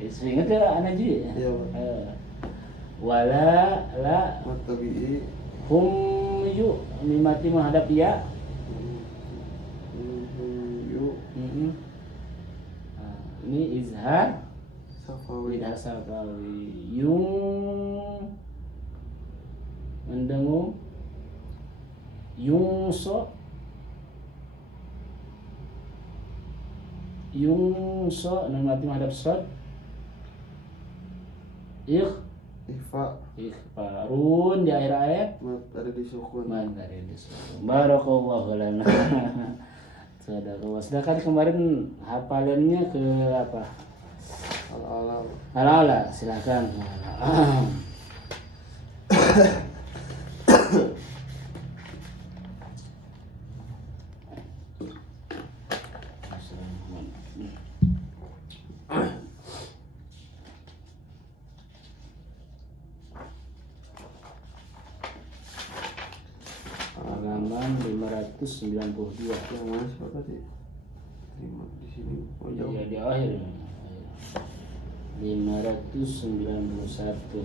ingat ya anak jadi ya Iya. wala la Mad tabi'i. hum yu mimati menghadap ya Yu. ini izhar Safawi. idhar safawi yung mendengung yungso nun mati menghadap sod Ifa. ikhfarun di akhir ayat Mad ada di sukun. mandari disukun barakallahu lana sadaqallah sedangkan kemarin hafalannya ke apa Al-alam. ala silakan halaman 592. Yang mana sih Pak tadi? Terima di sini. Oh jauh. Ya, di akhir 591.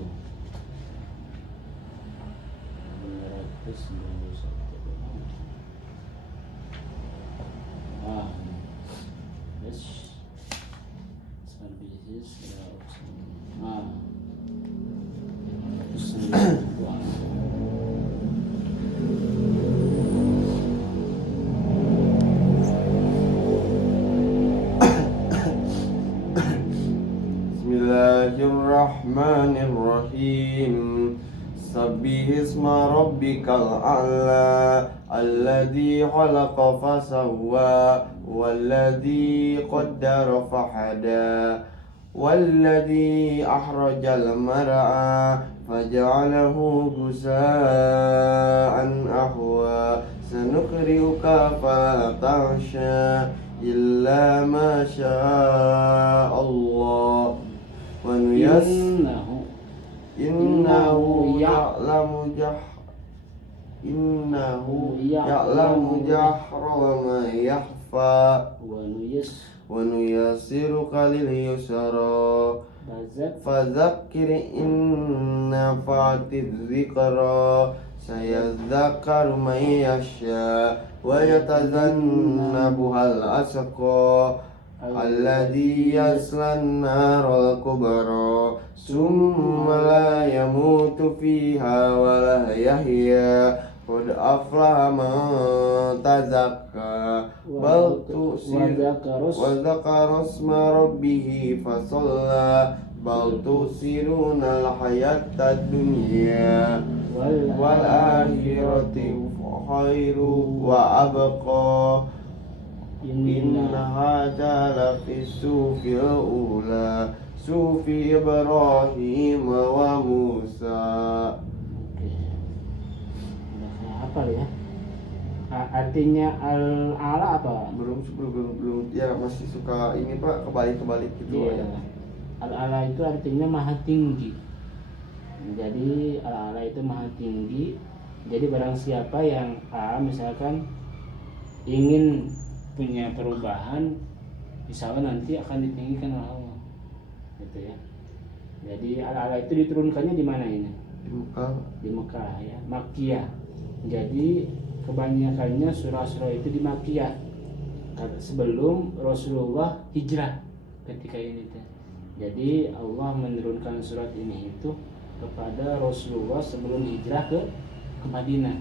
591. Yes. Services. 592. Bismillahirrahmanirrahim. Sabbihisma rabbikal a'la alladzi khalaqa fasawwa walladzi qaddara fahada walladzi akhrajal mar'a faja'alahu gusa'an ahwa sanuqri'uka fala taghsha illa ma syaa Allah wa innahu ya'lamu jahra wa ma yakhfa wa nuyassiruka lil yusra fadzakir in nafa'atiz zikra sayadzakkaru man yasha wa yatazannabuhal asqa alladzi yaslan naral kubra summa la yamutu fiha wa la yahya qad aflaha man tazakka bal wa dzakara isma rabbih fasalla bal tusiruna al hayatad dunya wal akhirati khairu wa abqa inna hadza lafi sufil ula sufi Ibrahim wa Musa. Oke. Udah saya hafal ya. Artinya al-ala apa? Belum ya, masih suka ini Pak, kebalik gitu Iya. ya. Al-ala itu artinya maha tinggi. Jadi al-ala itu maha tinggi. Jadi barang siapa yang misalkan ingin punya perubahan, misalnya nanti akan ditinggikan oleh Allah, gitu ya. Jadi ala-ala itu diturunkannya di mana ini? Di Mekah. Di Mekah ya, Makkiyah. Jadi kebanyakannya surah-surah itu di Makkiyah sebelum Rasulullah hijrah ketika ini. Jadi Allah menurunkan surat ini itu kepada Rasulullah sebelum hijrah ke Madinah.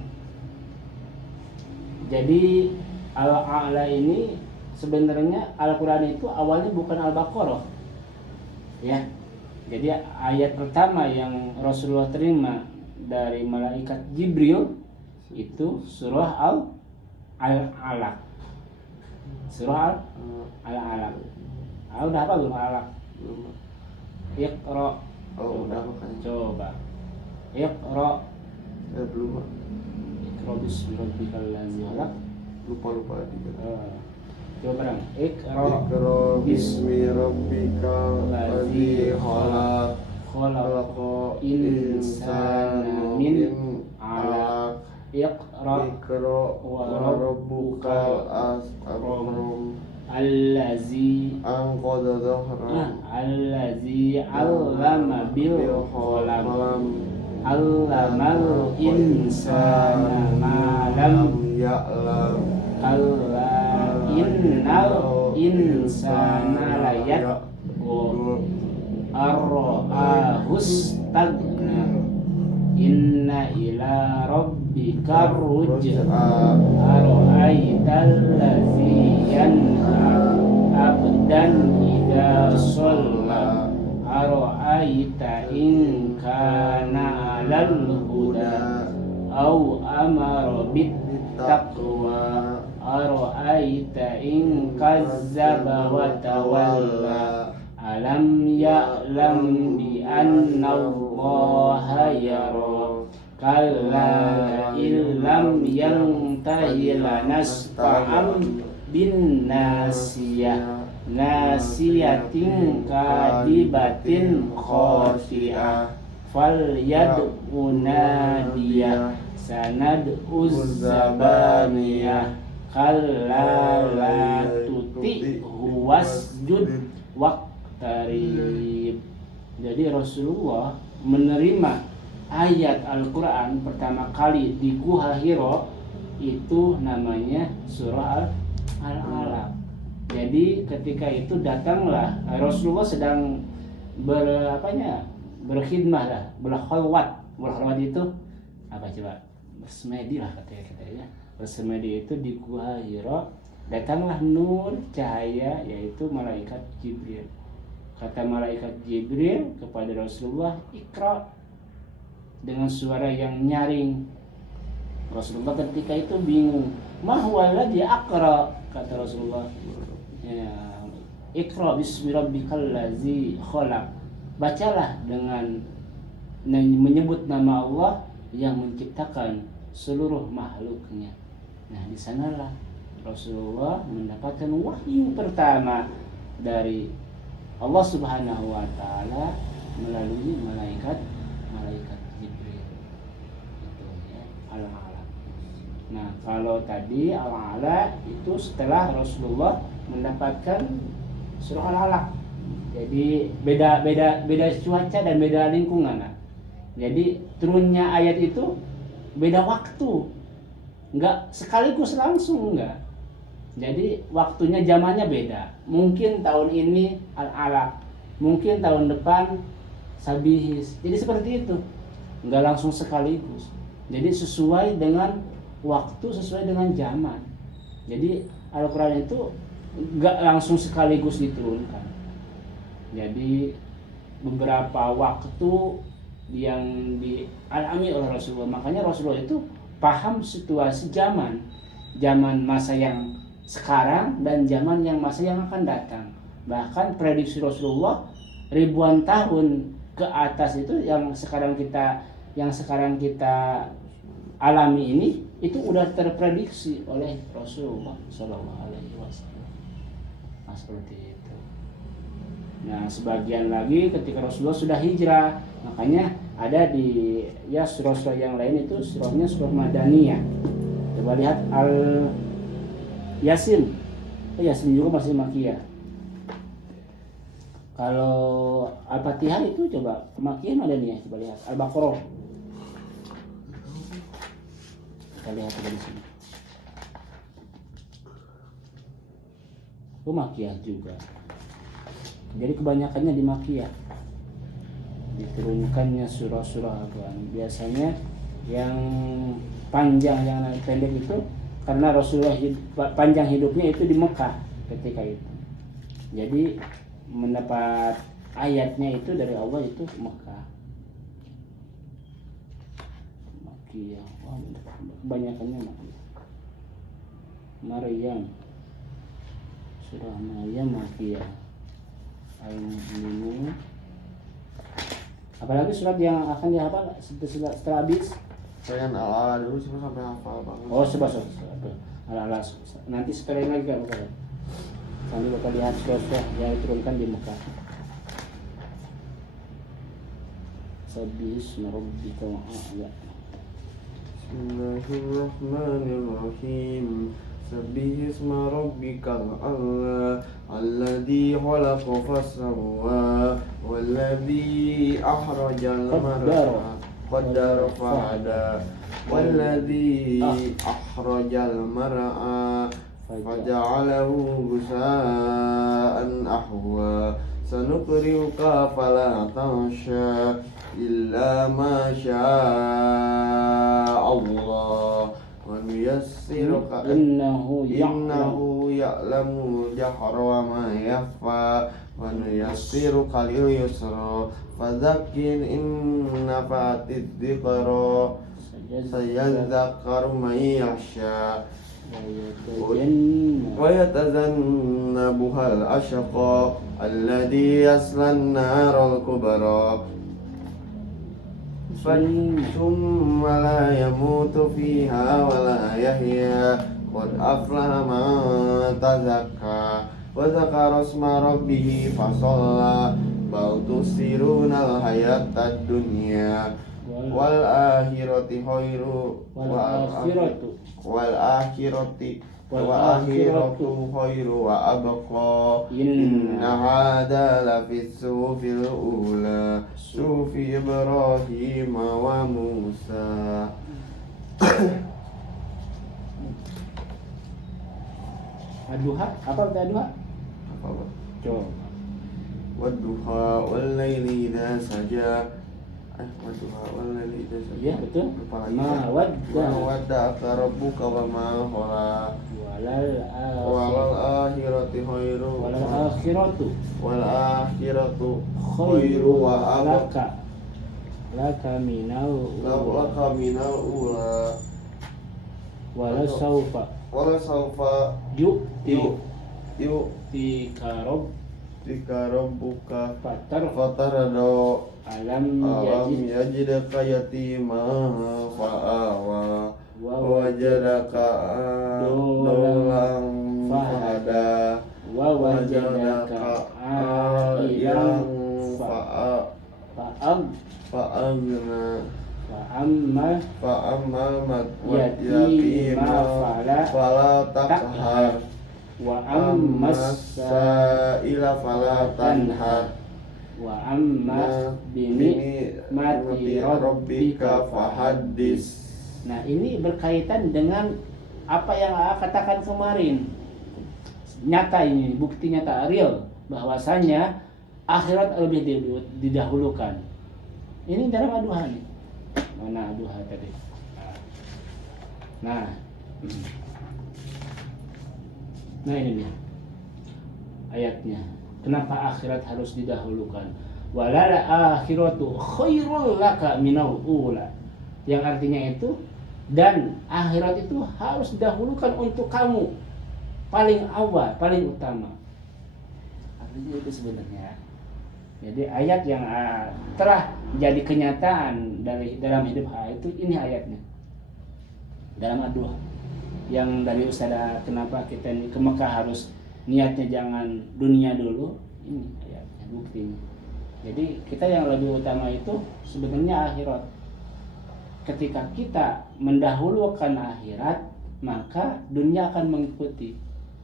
Jadi Al-A'la ini sebenarnya Al-Quran itu awalnya bukan Al-Baqarah ya. Jadi ayat pertama yang Rasulullah terima dari malaikat Jibril itu surah Al-Alaq. Surah Al-Alaq. Udah apa belum Al-Alaq? Belum. Iqra. Oh, udah makanya. Coba. Iqra. Belum. Iqra bismi rabbikal ladzi khalaq. Lupa juga. Coba bareng. Iqra bismi rabbikal ladzi khalaq khalaqa insana min 'alaq Iqra wa rabbukal akram allazi anqadha dhahrak allazi 'allama bil qalam allamal insana ma lam ya'lam alla innal insana la yatgha arra'ahustagna inna ila rabbika ruj'a ara'aital ladzi yanha abdan idza shalla ara'aita in kana 'alal huda au amara bit taqwa ara'aita in kazzaba wa tawalla alam ya'lam bi anna allaha yara kalla illam yantahi lanasfa'an bin nasiyah nasiyatin kadibatin khosiyah falyad'u nadiyah sanad'u zabaniyah kalla la tuti'hu wasjud waqtarib. Jadi Rasulullah menerima ayat Al-Quran pertama kali di Gua Hira itu namanya surah Al-Alaq. Jadi ketika itu datanglah Rasulullah sedang berkhidmah lah, berkhalwat itu apa coba? Bersemedi lah katanya. Bersemedi itu di Gua Hira, datanglah nur cahaya yaitu malaikat Jibril. Kata malaikat Jibril kepada Rasulullah, "Iqra," dengan suara yang nyaring. Rasulullah ketika itu bingung. "Ma huwa alladzi aqra," kata Rasulullah. Ya, "Iqra bismi rabbikal ladzi khalaq." Bacalah dengan menyebut nama Allah yang menciptakan seluruh makhluknya. Nah, di sanalah Rasulullah mendapatkan wahyu pertama dari Allah Subhanahu wa taala melalui malaikat Jibril. Itu ya, Al-Alaq. Nah, kalau tadi Al-Alaq itu setelah Rasulullah mendapatkan surah Al-Alaq. Jadi beda cuaca dan beda lingkungan. Nah. Jadi turunnya ayat itu beda waktu. Enggak sekaligus langsung enggak. Jadi waktunya zamannya beda. Mungkin tahun ini Al-Alaq, mungkin tahun depan Sabihis. Jadi seperti itu. Enggak langsung sekaligus. Jadi sesuai dengan waktu, sesuai dengan zaman. Jadi Al-Quran itu enggak langsung sekaligus diturunkan. Jadi beberapa waktu yang dialami oleh Rasulullah. Makanya Rasulullah itu paham situasi zaman masa yang sekarang dan zaman yang masa yang akan datang. Bahkan prediksi Rasulullah ribuan tahun ke atas itu yang sekarang kita alami ini itu udah terprediksi oleh Rasulullah Shallallahu Alaihi Wasallam. Nah, seperti itu. Nah, sebagian lagi ketika Rasulullah sudah hijrah, makanya ada di surah-surah yang lain itu surahnya surah Madaniyah. Coba lihat Yasin juga masih makiyah. Kalau Al-Fatihah itu coba makiyah Madaniyah. Coba lihat Al-Baqarah. Kita lihat di sini. Itu makiyah juga. Jadi kebanyakannya di makiyah. Diturunkannya surah-surah Al-Quran. Biasanya yang panjang yang pendek itu karena Rasulullah panjang hidupnya itu di Mekah ketika itu. Jadi mendapat ayatnya itu dari Allah itu Mekah. Makiyah. Wah, kebanyakannya Makiyah. Maryam. Surah Maryam Makiyah. Al-Mu'minun. Apalagi surat yang akan dihafal setelah habis? Saya Al-Alaq dulu cuma sampai hafal banget. Oh, sebab Al-Alaq. Nanti sekalian lagi kan Bapak. Kami bakal lihat surah yang diturunkan di Mekah. Sabbihisma rabbikal a'la. Bismillahirrahmanirrahim. Sabbihisma rabbikal a'la. Alladzi khalaqa fasawwa walladzi akhrajal mar'a qaddara fahada walladzi akhrajal mar'a faja'alahu gusaan ahwa sanuqri'uka fala tansha illa ma syaa Allah wa nuyassiruka innahu ya'lamu jahra wa ma yakhfa wa nuyassiruka lil yusra fadzakkir in nafatid dzikra sayadzakkaru man yakhsha wa yatazannabuhal ashqa alladhi yaslan naral kubra thumma la yamutu fiha wa la yahya qad aflaha man tazakka wa dzakara isma rabbih fa shalla bal tusirunal hayatad dunya wal akhirati khairu wal akhirati khairu wa abqa inna hadza la fis sufil ula sufi Ibrahim wa Musa. Ad-duha, apa arti ad-duha? Apa? Coba. Wadduha wal laili idza saja. Wadduha wal laili idza saja. Iya, betul. Lupa lagi. Ma wadda rabbuka wa ma qala. Walal akhirati khairu. Wal akhiratu khairu wa abqa. Laka minal ula. wala saufa tika rabbuka fatar fatarado alam yajidaka yatima fa'awa wajadaka dolang fahada wajadaka ailang fa'agna fa'amma yatima fala takhar wa ammas sa'ila fala tanhar wa amma bini mati rabbika fahaddis. Nah, ini berkaitan dengan apa yang AA katakan kemarin. Nyata ini, bukti nyata real bahwasanya akhirat lebih didahulukan. Ini dalam ad-duha nih. Mana ad-duha tadi? Nah. Nah ini nih ayatnya. Kenapa akhirat harus didahulukan? Walal akhiratu khairul laka minal ula. Yang artinya itu, dan akhirat itu harus didahulukan untuk kamu. Paling awal, paling utama. Artinya itu sebenarnya. Jadi ayat yang telah jadi kenyataan dalam hidup itu ini ayatnya. Dalam ad-duha. Yang dari Ustazah kenapa kita ke Mekah harus niatnya jangan dunia dulu, ini ayatnya buktinya. Jadi kita yang lebih utama itu sebenarnya akhirat. Ketika kita mendahulukan akhirat, maka dunia akan mengikuti.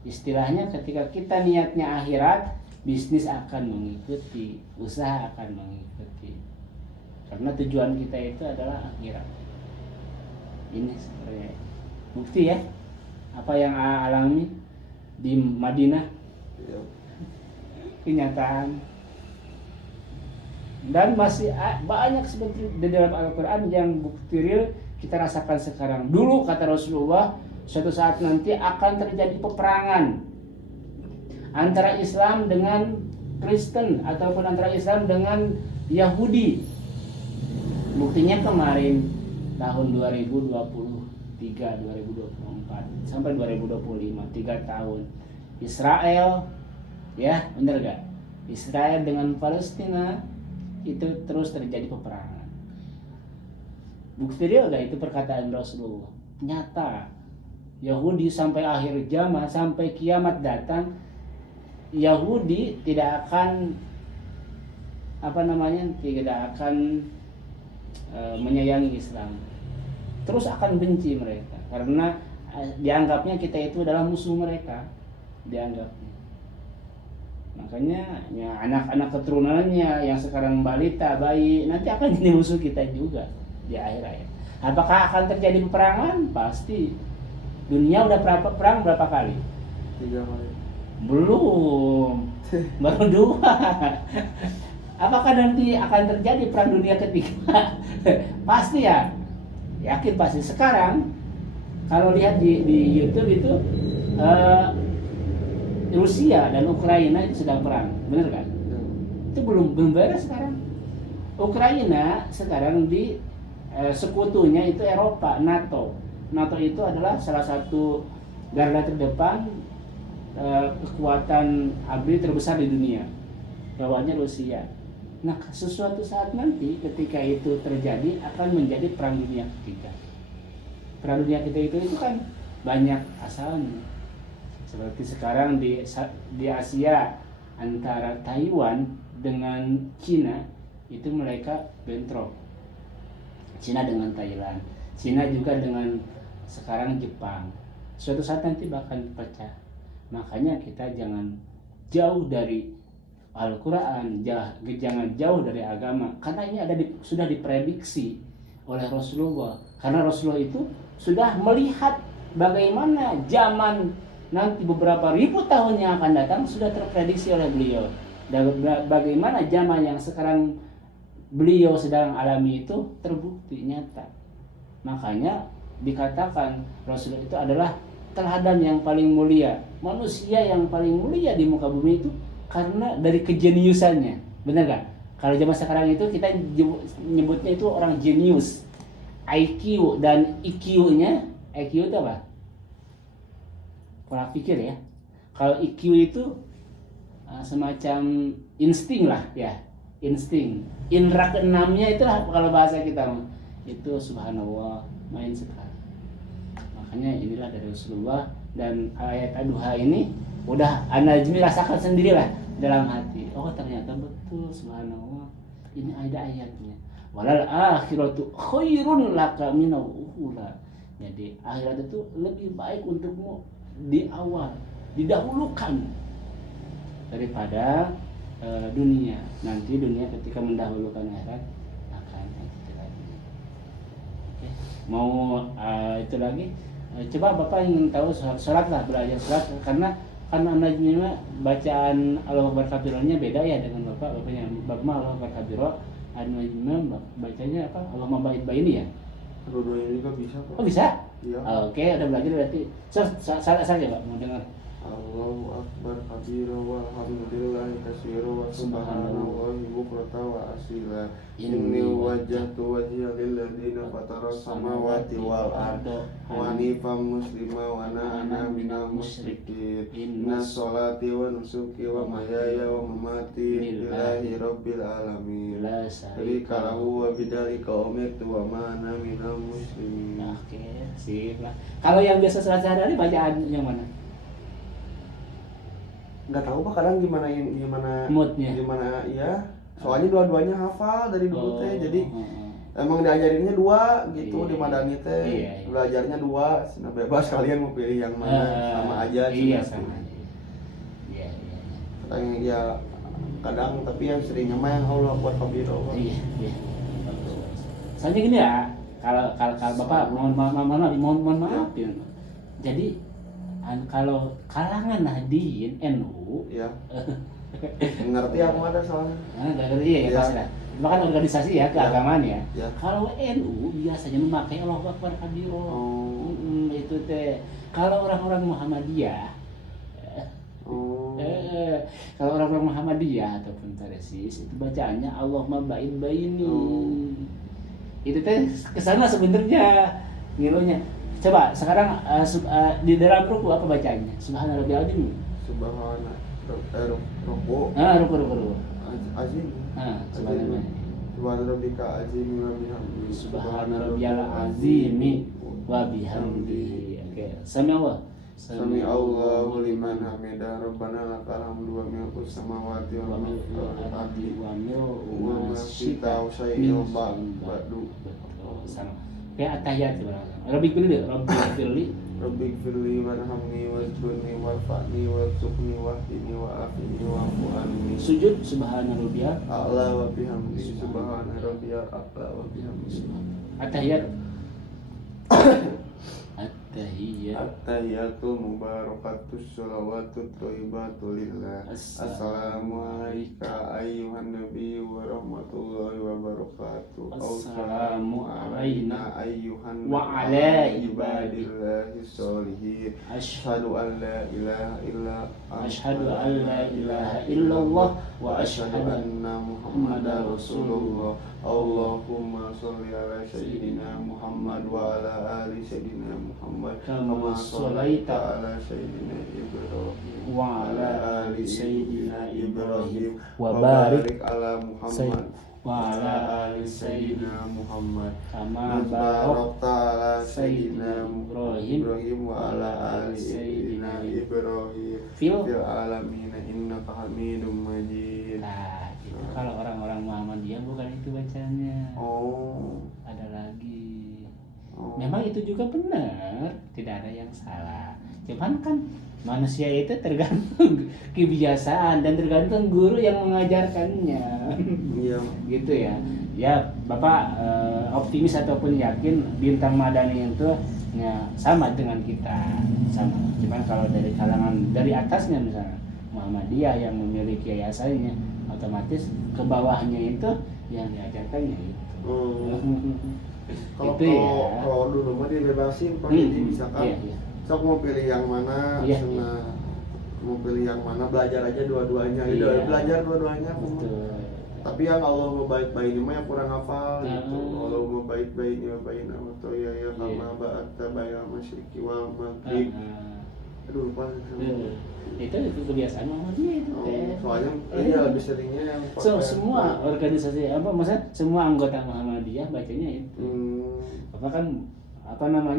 Istilahnya ketika kita niatnya akhirat, bisnis akan mengikuti, usaha akan mengikuti. Karena tujuan kita itu adalah akhirat. Ini sebenarnya bukti ya, apa yang alami di Madinah, kenyataan. Dan masih banyak seperti di dalam Al-Quran yang bukti real kita rasakan sekarang. Dulu kata Rasulullah, suatu saat nanti akan terjadi peperangan antara Islam dengan Kristen ataupun antara Islam dengan Yahudi. Buktinya kemarin tahun 2023, 2024 sampai 2025, 3 tahun Israel, ya bener gak? Israel dengan Palestina itu terus terjadi peperangan. Bukti real gak itu perkataan Rasulullah? Nyata. Yahudi sampai akhir zaman, sampai kiamat datang, Yahudi tidak akan tidak akan menyayangi Islam. Terus akan benci mereka karena dianggapnya kita itu adalah musuh mereka, dianggapnya. Makanya ya, anak-anak keturunannya yang sekarang balita, bayi nanti akan jadi musuh kita juga di akhir hayat. Apakah akan terjadi peperangan? Pasti. Dunia udah perang berapa kali? 3 kali. Belum. Baru 2. Apakah nanti akan terjadi perang dunia ketiga? Pasti ya. Yakin pasti. Sekarang kalau lihat di YouTube itu Rusia dan Ukraina itu sedang perang, benar kan? Itu belum beres sekarang. Ukraina sekarang di sekutunya itu Eropa, NATO. NATO itu adalah salah satu garda terdepan kekuatan ABRI terbesar di dunia. Bawahnya Rusia. Nah, sesuatu saat nanti ketika itu terjadi akan menjadi perang dunia ketiga. Perang dunia ketiga itu kan banyak asalnya. Seperti sekarang di Asia antara Taiwan dengan Cina itu mereka bentrok. Cina dengan Thailand, Cina juga dengan sekarang Jepang. Suatu saat nanti bahkan pecah. Makanya kita jangan jauh dari Al-Quran, jangan jauh dari agama, karena ini sudah diprediksi oleh Rasulullah. Karena Rasulullah itu sudah melihat bagaimana zaman nanti beberapa ribu tahun yang akan datang, sudah terprediksi oleh beliau. Dan bagaimana zaman yang sekarang beliau sedang alami itu terbukti nyata. Makanya dikatakan Rasulullah itu adalah teladan yang paling mulia, manusia yang paling mulia di muka bumi itu karena dari kejeniusannya. Benar gak? Kalau zaman sekarang itu kita nyebutnya itu orang jenius. IQ dan IQ-nya, IQ itu apa? Pola pikir ya. Kalau IQ itu semacam insting lah ya, insting. Indra keenamnya itulah kalau bahasa kita itu subhanallah main sekali. Makanya inilah dari Rasulullah, dan ayat Ad-Duha ini udah An-Najmi rasakan sendirilah dalam hati. Oh ternyata betul subhanallah. Ini ada ayatnya. Walal akhiratu khairun laka minal ula. Jadi akhirat itu lebih baik untukmu di awal, didahulukan daripada dunia. Nanti dunia ketika mendahulukan akhirat akan itu lagi. Oke. Mau itu lagi? Coba Bapak ingin tahu sholat lah, belajar sholat, karena Najmi bacaan Allahu Akbar kabirahnya beda ya dengan bapaknya. Bapak Allahu Akbar kabirah, Najmi bacanya apa? Allahumma ba'id baini ya. Dua-duanya juga bisa kok. Oh bisa? Iya. Oke, udah belajar berarti. Salah saja Pak, mau dengar. Allahu Akbar kabira walhamdulillahi katsira wa subhanallahi bukratan wa asila. Inni wajjahtu wajhiya lilladzina fataras samawati wal arda hanifan muslima wa ana minal musyrikin. Inna sholati wa nusuki wa mahyaya wa mamati lillahi rabbil alamin. La syarika lahu wa bidzalika umirtu wa ma ana minal muslimin. Oke, sip lah. Kalau yang biasa sholat sehari-hari bacaan yang mana? Nggak tahu Pak, kadang gimana moodnya, gimana ya, soalnya dua-duanya hafal dari dulu teh, jadi emang diajarinnya dua gitu. Di Madani teh belajarnya dua, nah bebas kalian mau pilih yang mana, sama aja iya sama aja. Kadang ya kadang, tapi yang seringnya mah yang Allah buat kabiro. Iya. Soalnya gini ya, kalau Bapak mohon maaf ya. Jadi kalau kalangan Nahdien NU ya ngerti aku ada soalnya. Iya pasti lah. Bahkan organisasi ya keagamaan ya. Kalau NU biasanya memakai Allahu Akbar kabiro. Itu teh. Kalau orang-orang Muhammadiyah kalau orang-orang Muhammadiyah ataupun Taresis itu bacaannya Allahumma ba'id baini. Itu teh kesana sebenarnya ngilunya. Coba sekarang di dalam ruku apa bacanya? Subhana rabbiyal azim. Subhana ruku. Ruku. Azim. Subhana rabbika azim wa bihamdihi. Subhana rabbiyal azim wa bihamdihi. Oke. Sami Allahu liman hamidah. Rabbana lakal hamdu wa milkus samawati wa milkul ardi wa milku ma syita wa syai'il ba'du. Sama. Kayak at-tahiyat sebenarnya. Rabbik firli warhamni wajburni warfa'ni warzuqni wahdini wa'afini wa'fu anni. Sujud subhana rabbiyal a'la wa bihamdi. Subhana rabbiyal a'la wa bihamdi. At-tahiyat At-tahiyatul mubarakatus sholawatut thayyibatu lillah. Assalamu alayka ayyuhan nabiy wa rahmatullahi wa barakatuh. Assalamu alayna ayyuhan wa ala ibadillahi sholihin. Asyhadu an la ilaha illallah wa asyhadu anna muhammadar rasulullah. Allahumma sholli ala sayyidina Muhammad wa ala ali sayyidina Muhammad kama sholaita ala sayyidina Ibrahim wa ala ali sayyidina Ibrahim wa barik ala Muhammad wa ala ali sayyidina Muhammad kama barakta ala sayyidina Ibrahim wa ala ali sayyidina Ibrahim fil alamin innaka Hamidum Majid. Kalau orang-orang Muhammadiyah bukan itu bacanya. Oh. Ada lagi. Oh. Memang itu juga benar, tidak ada yang salah. Cuman kan manusia itu tergantung kebiasaan dan tergantung guru yang mengajarkannya. Iya. Gitu ya. Ya, Bapak optimis ataupun yakin Bintang Madani itu ya, sama dengan kita. Sama. Cuman kalau dari kalangan dari atasnya misalnya Muhammadiyah yang memiliki yayasannya, otomatis ke bawahnya itu yang diajarkannya itu. Kalau Itu ya. kalau dulu mah dibebasin Pak, Hmm, jadi misalkan iya, iya. sok mau pilih yang mana, Iya, sana mau pilih yang mana, belajar aja dua-duanya, gitu. Iya. Belajar dua-duanya. Betul. Tapi yang Allah mau baik-baik ini mah yang kurang hafal gitu. Hmm. Allah mau baik-baik ini baik atau ya Iya. kama ba'ata bayal masyriki wal maghrib. Aduh lupa. Itu kebiasaan Muhammadiyah itu. Oh, Teh. soalnya iya lebih seringnya yang Semua organisasi maksudnya semua anggota Muhammadiyah bacanya itu. Apa kan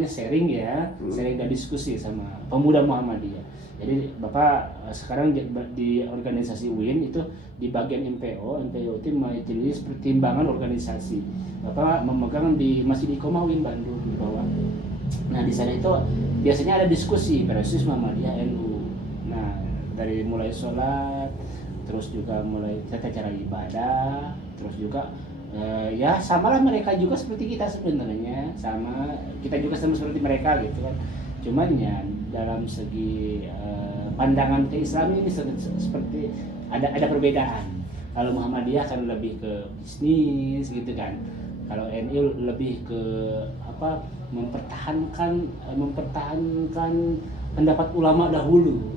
sharing ya, sharing dan diskusi sama pemuda Muhammadiyah. Jadi Bapak sekarang di organisasi UIN itu di bagian MPO itu Majelis Pertimbangan Organisasi. Bapak memegang masih di Koma UIN Bandung di bawah. Nah di sana itu biasanya ada diskusi persis Muhammadiyah NU. Nah dari mulai sholat, terus juga mulai tata cara ibadah, terus juga ya samalah mereka juga seperti kita sebenarnya, sama kita juga sama seperti mereka gitu kan. Cuman ya dalam segi pandangan keislaman ini seperti ada perbedaan. Kalau Muhammadiyah kan lebih ke bisnis gitu kan. Kalau NU lebih ke mempertahankan pendapat ulama dahulu.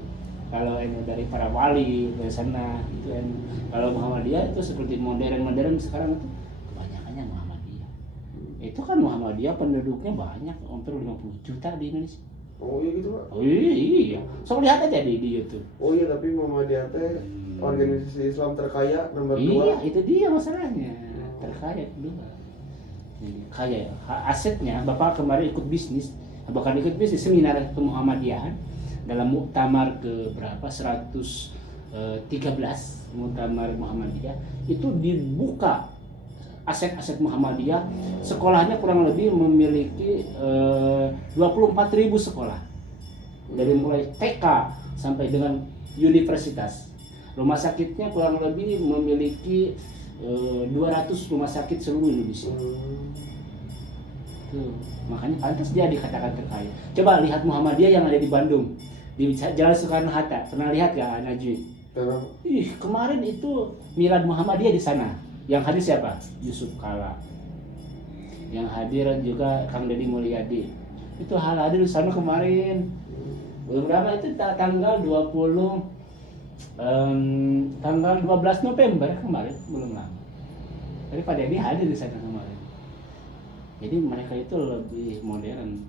Kalau NU dari para wali ke sana itu NU. Kalau Muhammadiyah itu seperti modern sekarang itu kebanyakannya Muhammadiyah. Itu kan Muhammadiyah penduduknya banyak, hampir 50 juta di Indonesia. Oh iya gitu Pak? Oh iya. So lihat aja di YouTube. Oh iya, tapi Muhammadiyah teh organisasi Islam terkaya nomor 2. Iya, itu dia masalahnya. Terkaya kedua. Kaya asetnya. Bapak kemarin ikut bisnis, bahkan ikut bisnis seminar ke Muhammadiyahan dalam muktamar ke berapa 113 muktamar Muhammadiyah itu dibuka aset-aset Muhammadiyah. Sekolahnya kurang lebih memiliki 24.000 sekolah dari mulai TK sampai dengan universitas. Rumah sakitnya kurang lebih memiliki 200 rumah sakit seluruh Indonesia. Tuh, makanya pantas dia dikatakan terkaya. Coba lihat Muhammadiyah yang ada di Bandung, di Jalan Soekarno-Hatta. Pernah lihat gak Najwi? Kemarin itu milad Muhammadiyah di sana. Yang hadir siapa? Yusuf Kala. Yang hadir juga Kang Deddy Mulyadi. Itu hadir di sana kemarin. Berapa itu tanggal 12 November kemarin, belum lama. Tapi Pak Deddy hadir di sana kemarin. Jadi mereka itu lebih modern.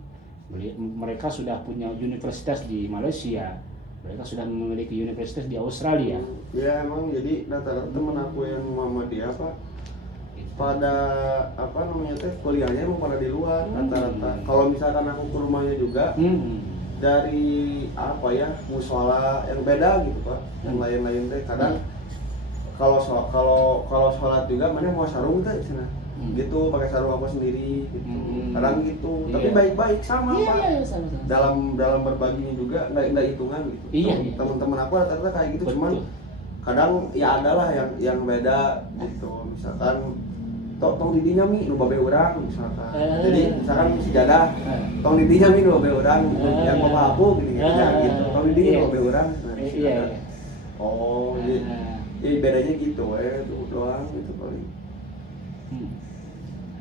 Mereka sudah punya universitas di Malaysia. Mereka sudah memiliki universitas di Australia. Ya emang jadi rata-rata temen aku yang Muhammadiyah Pak pada kuliahnya emang pada di luar rata-rata. Kalau misalkan aku ke rumahnya juga dari musola yang beda gitu Pak, yang lain-lain teh kadang kalau sholat juga mana mau sarung teh sana gitu, pakai sarung aku sendiri gitu. Kadang gitu, tapi baik-baik sama Pak. Sama. Dalam berbaginya juga nggak hitungan gitu. Teman-teman aku rata-rata kayak gitu. Betul. Cuman kadang ya adalah yang beda gitu. Misalkan tong didinya mi nu babe urang misalkan. Jadi misalkan sejadah tong didinya mi nu babe urang yang bapak aku gitu. Tong didinya nu babe urang. Iya. Oh, jadi bedanya gitu itu doang gitu paling.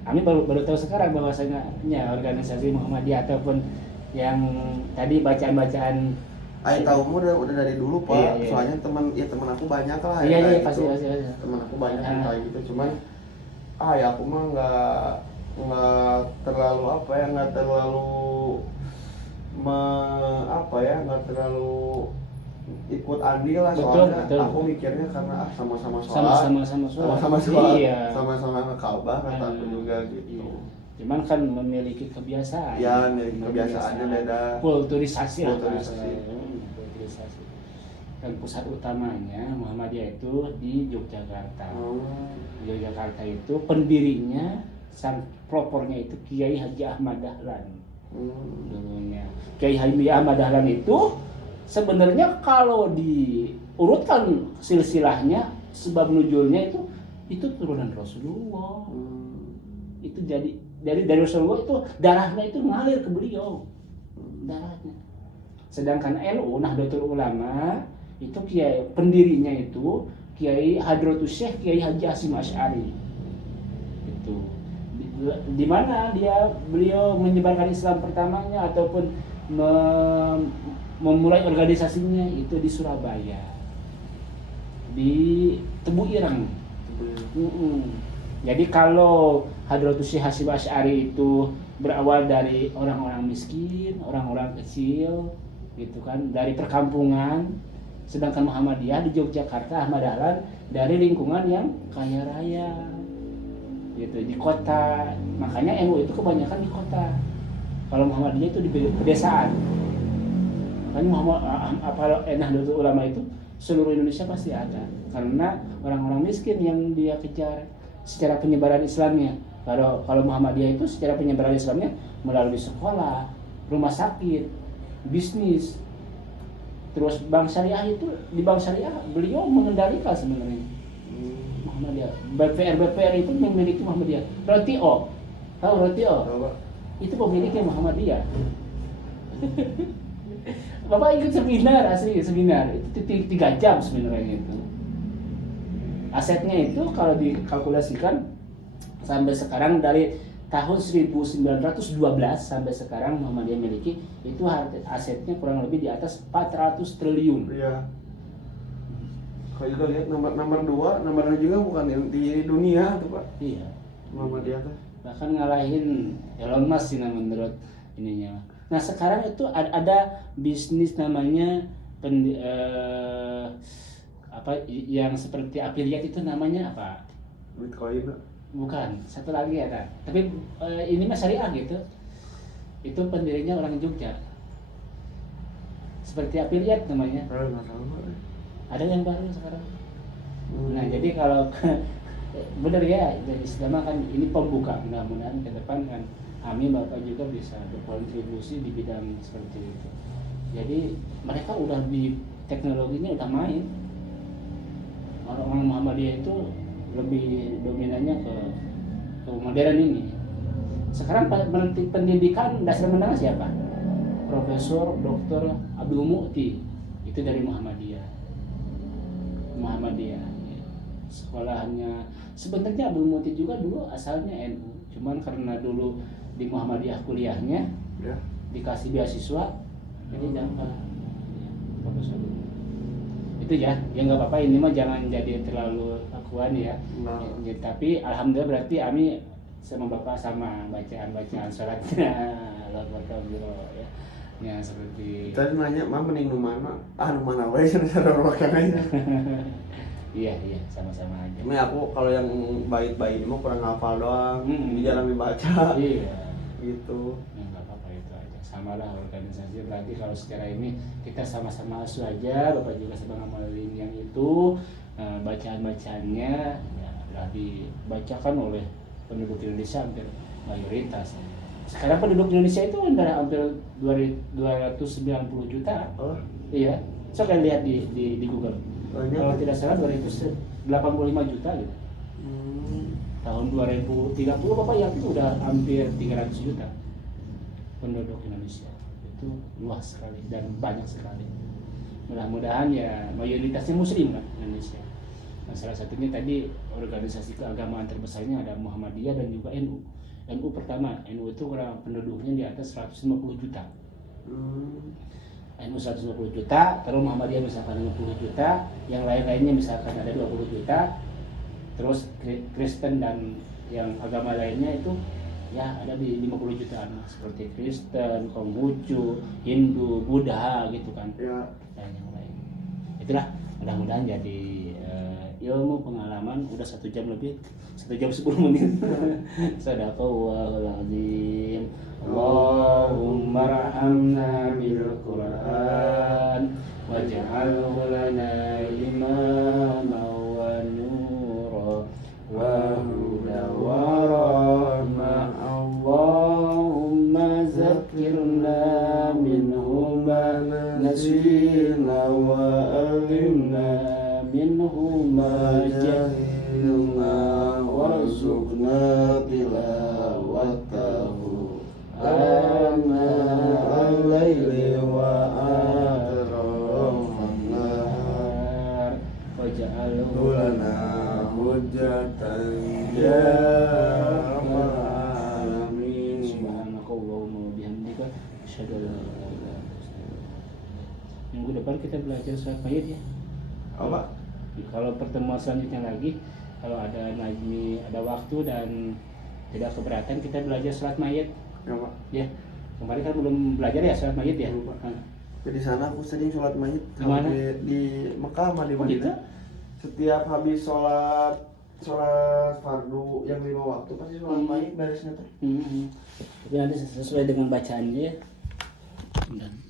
Kami baru tahu sekarang bahwasanya organisasi Muhammadiyah ataupun yang tadi bacaan-bacaan. Tahu udah dari dulu Pak. Iya. Soalnya teman aku banyak lah. Iya gitu. pasti. Teman aku banyak yang kayak gitu. Cuman ya aku mah nggak terlalu nggak terlalu ikut andil lah. Soalnya betul. Aku mikirnya karena sama-sama sholat, sama-sama sholat, sama-sama ngekabah kata aku juga gitu. Iya. Cuman kan memiliki kebiasaan. Ya, memiliki kebiasaannya beda. Kulturisasi. dan pusat utamanya Muhammadiyah itu di Yogyakarta. Yogyakarta itu pendirinya, sang pelopornya itu Kiai Haji Ahmad Dahlan. Dulunya Kiai Haji Ahmad Dahlan itu sebenarnya kalau diurutkan silsilahnya, sebab nuzulnya itu turunan Rasulullah. Itu jadi dari Rasulullah, itu darahnya itu ngalir ke beliau, darahnya. Sedangkan NU Nahdlatul Ulama itu kiai pendirinya itu Kiai Hadratus Syekh Kiai Haji Hasyim Asy'ari. Itu di mana beliau menyebarkan Islam pertamanya ataupun memulai organisasinya itu di Surabaya, di Tebu Ireng. Jadi kalau Hadratus Syekh Hasyim Asy'ari itu berawal dari orang-orang miskin, orang-orang kecil gitu kan, dari perkampungan. Sedangkan Muhammadiyah di Yogyakarta, Ahmad Dahlan dari lingkungan yang kaya raya gitu, di kota. Makanya NU itu kebanyakan di kota, kalau Muhammadiyah itu di pedesaan. Makanya Nahdlatul Ulama itu seluruh Indonesia pasti ada, karena orang-orang miskin yang dia kejar secara penyebaran Islamnya. Kalau Muhammadiyah itu secara penyebaran Islamnya melalui sekolah, rumah sakit, bisnis. Terus Bank Syariah itu, di Bank Syariah beliau mengendalikan sebenarnya Muhammadiyah. BPR itu memiliki Muhammadiyah. Rotio, tahu Rotio? Itu pemiliknya Muhammadiyah. Bapak ikut seminar, asli seminar itu 3 jam sebenarnya itu. Asetnya itu kalau dikalkulasikan sampai sekarang dari tahun 1912 sampai sekarang Muhammadiyah miliki itu asetnya kurang lebih di atas 400 triliun. Iya. Kalau juga lihat nomor 2 juga bukan yang di dunia tuh Pak. Iya. Muhammadiyah tuh. Bahkan Ngalahin Elon Musk sih menurut ininya. Nah sekarang itu ada bisnis namanya yang seperti affiliate, itu namanya apa? Bitcoin. Bukan, satu lagi ada. Tapi ini mah syariah gitu. Itu pendirinya orang Jogja. Seperti affiliate namanya. Ada yang baru sekarang. Nah, jadi kalau benar ya, Islam kan ini pembuka, mudah-mudahan ke depan kan kami Bapak juga bisa berkontribusi di bidang seperti itu. Jadi mereka udah di teknologinya udah main. Orang-orang Muhammadiyah itu lebih dominannya ke modern ini. Sekarang pendidikan dasar menengah siapa? Profesor Dr. Abdul Mu'ti, itu dari Muhammadiyah. Sekolahannya sebenarnya Abdul Mu'ti juga dulu asalnya NU, cuman karena dulu di Muhammadiyah kuliahnya ya, dikasih beasiswa, jadi dapat profesor. Itu ya nggak apa-apa, ini mah jangan jadi terlalu akuan ya. Ya, tapi alhamdulillah berarti Ami sama Bapak sama bacaan sholatnya ya. Ya seperti tadi nanya mah mending nu mana wae cara rokannya. Iya sama-sama aja. Ini aku kalau yang bait-bait mah kurang hafal doang, jarang dibaca. Iya gitu. Ya, nggak apa-apa, itu aja. Samalah organisasi, berarti kalau secara ini kita sama-sama asuh aja. Bapak juga sedang ngamalin yang itu. Bacaan-bacaannya ya, telah dibacakan oleh penduduk Indonesia hampir mayoritas. Sekarang penduduk Indonesia itu hampir 290 juta. Oh. Iya. So kalian lihat di Google. Kalau tidak salah 285 juta gitu. Tahun 2030 Bapak yakin udah hampir 300 juta penduduk Indonesia. Itu luas sekali dan banyak sekali. Mudah-mudahan ya mayoritasnya muslim kan Indonesia. Nah, salah satunya tadi organisasi keagamaan terbesarnya ada Muhammadiyah dan juga NU. NU pertama, NU itu kurang penduduknya di atas 150 juta. NU 150 juta, terus Muhammadiyah misalkan 50 juta, yang lain-lainnya misalkan ada 20 juta. Terus Kristen dan yang agama lainnya itu ya ada di 50 jutaan, seperti Kristen, Konghucu, Hindu, Buddha gitu kan. Ya. Dan yang lain. Itulah mudah-mudahan jadi ilmu pengalaman. Udah 1 jam lebih, 1 jam 10 menit. Sadaqallahul azim. Allahumma rahamna bil Qur'an waj'alhu lana nasina wa alimna minhu ma jahilna warzuqna tilawatahu ana al-laili wa atrafan nahar waja'alhu lana hujjatan ya rabbal alamin. Subhanakallahumma wa bihamdika asyhadu an la ilaha illa anta astaghfiruka. Minggu depan kita belajar surat mayit ya. Apa? Kalau pertemuan selanjutnya lagi, kalau ada Najmi ada waktu dan tidak keberatan, kita belajar surat mayit. Ya, Pak. Ya, kemarin kan belum belajar ya surat mayit ya. Belum, Pak. Jadi sana aku sering sholat mayit. Di mana? Di Mekah sama di Oh, gitu? Madinah. Setiap habis sholat fardu yang 5 waktu pasti sholat mayit beresnya tuh. Tapi nanti sesuai dengan bacaannya ya. Dan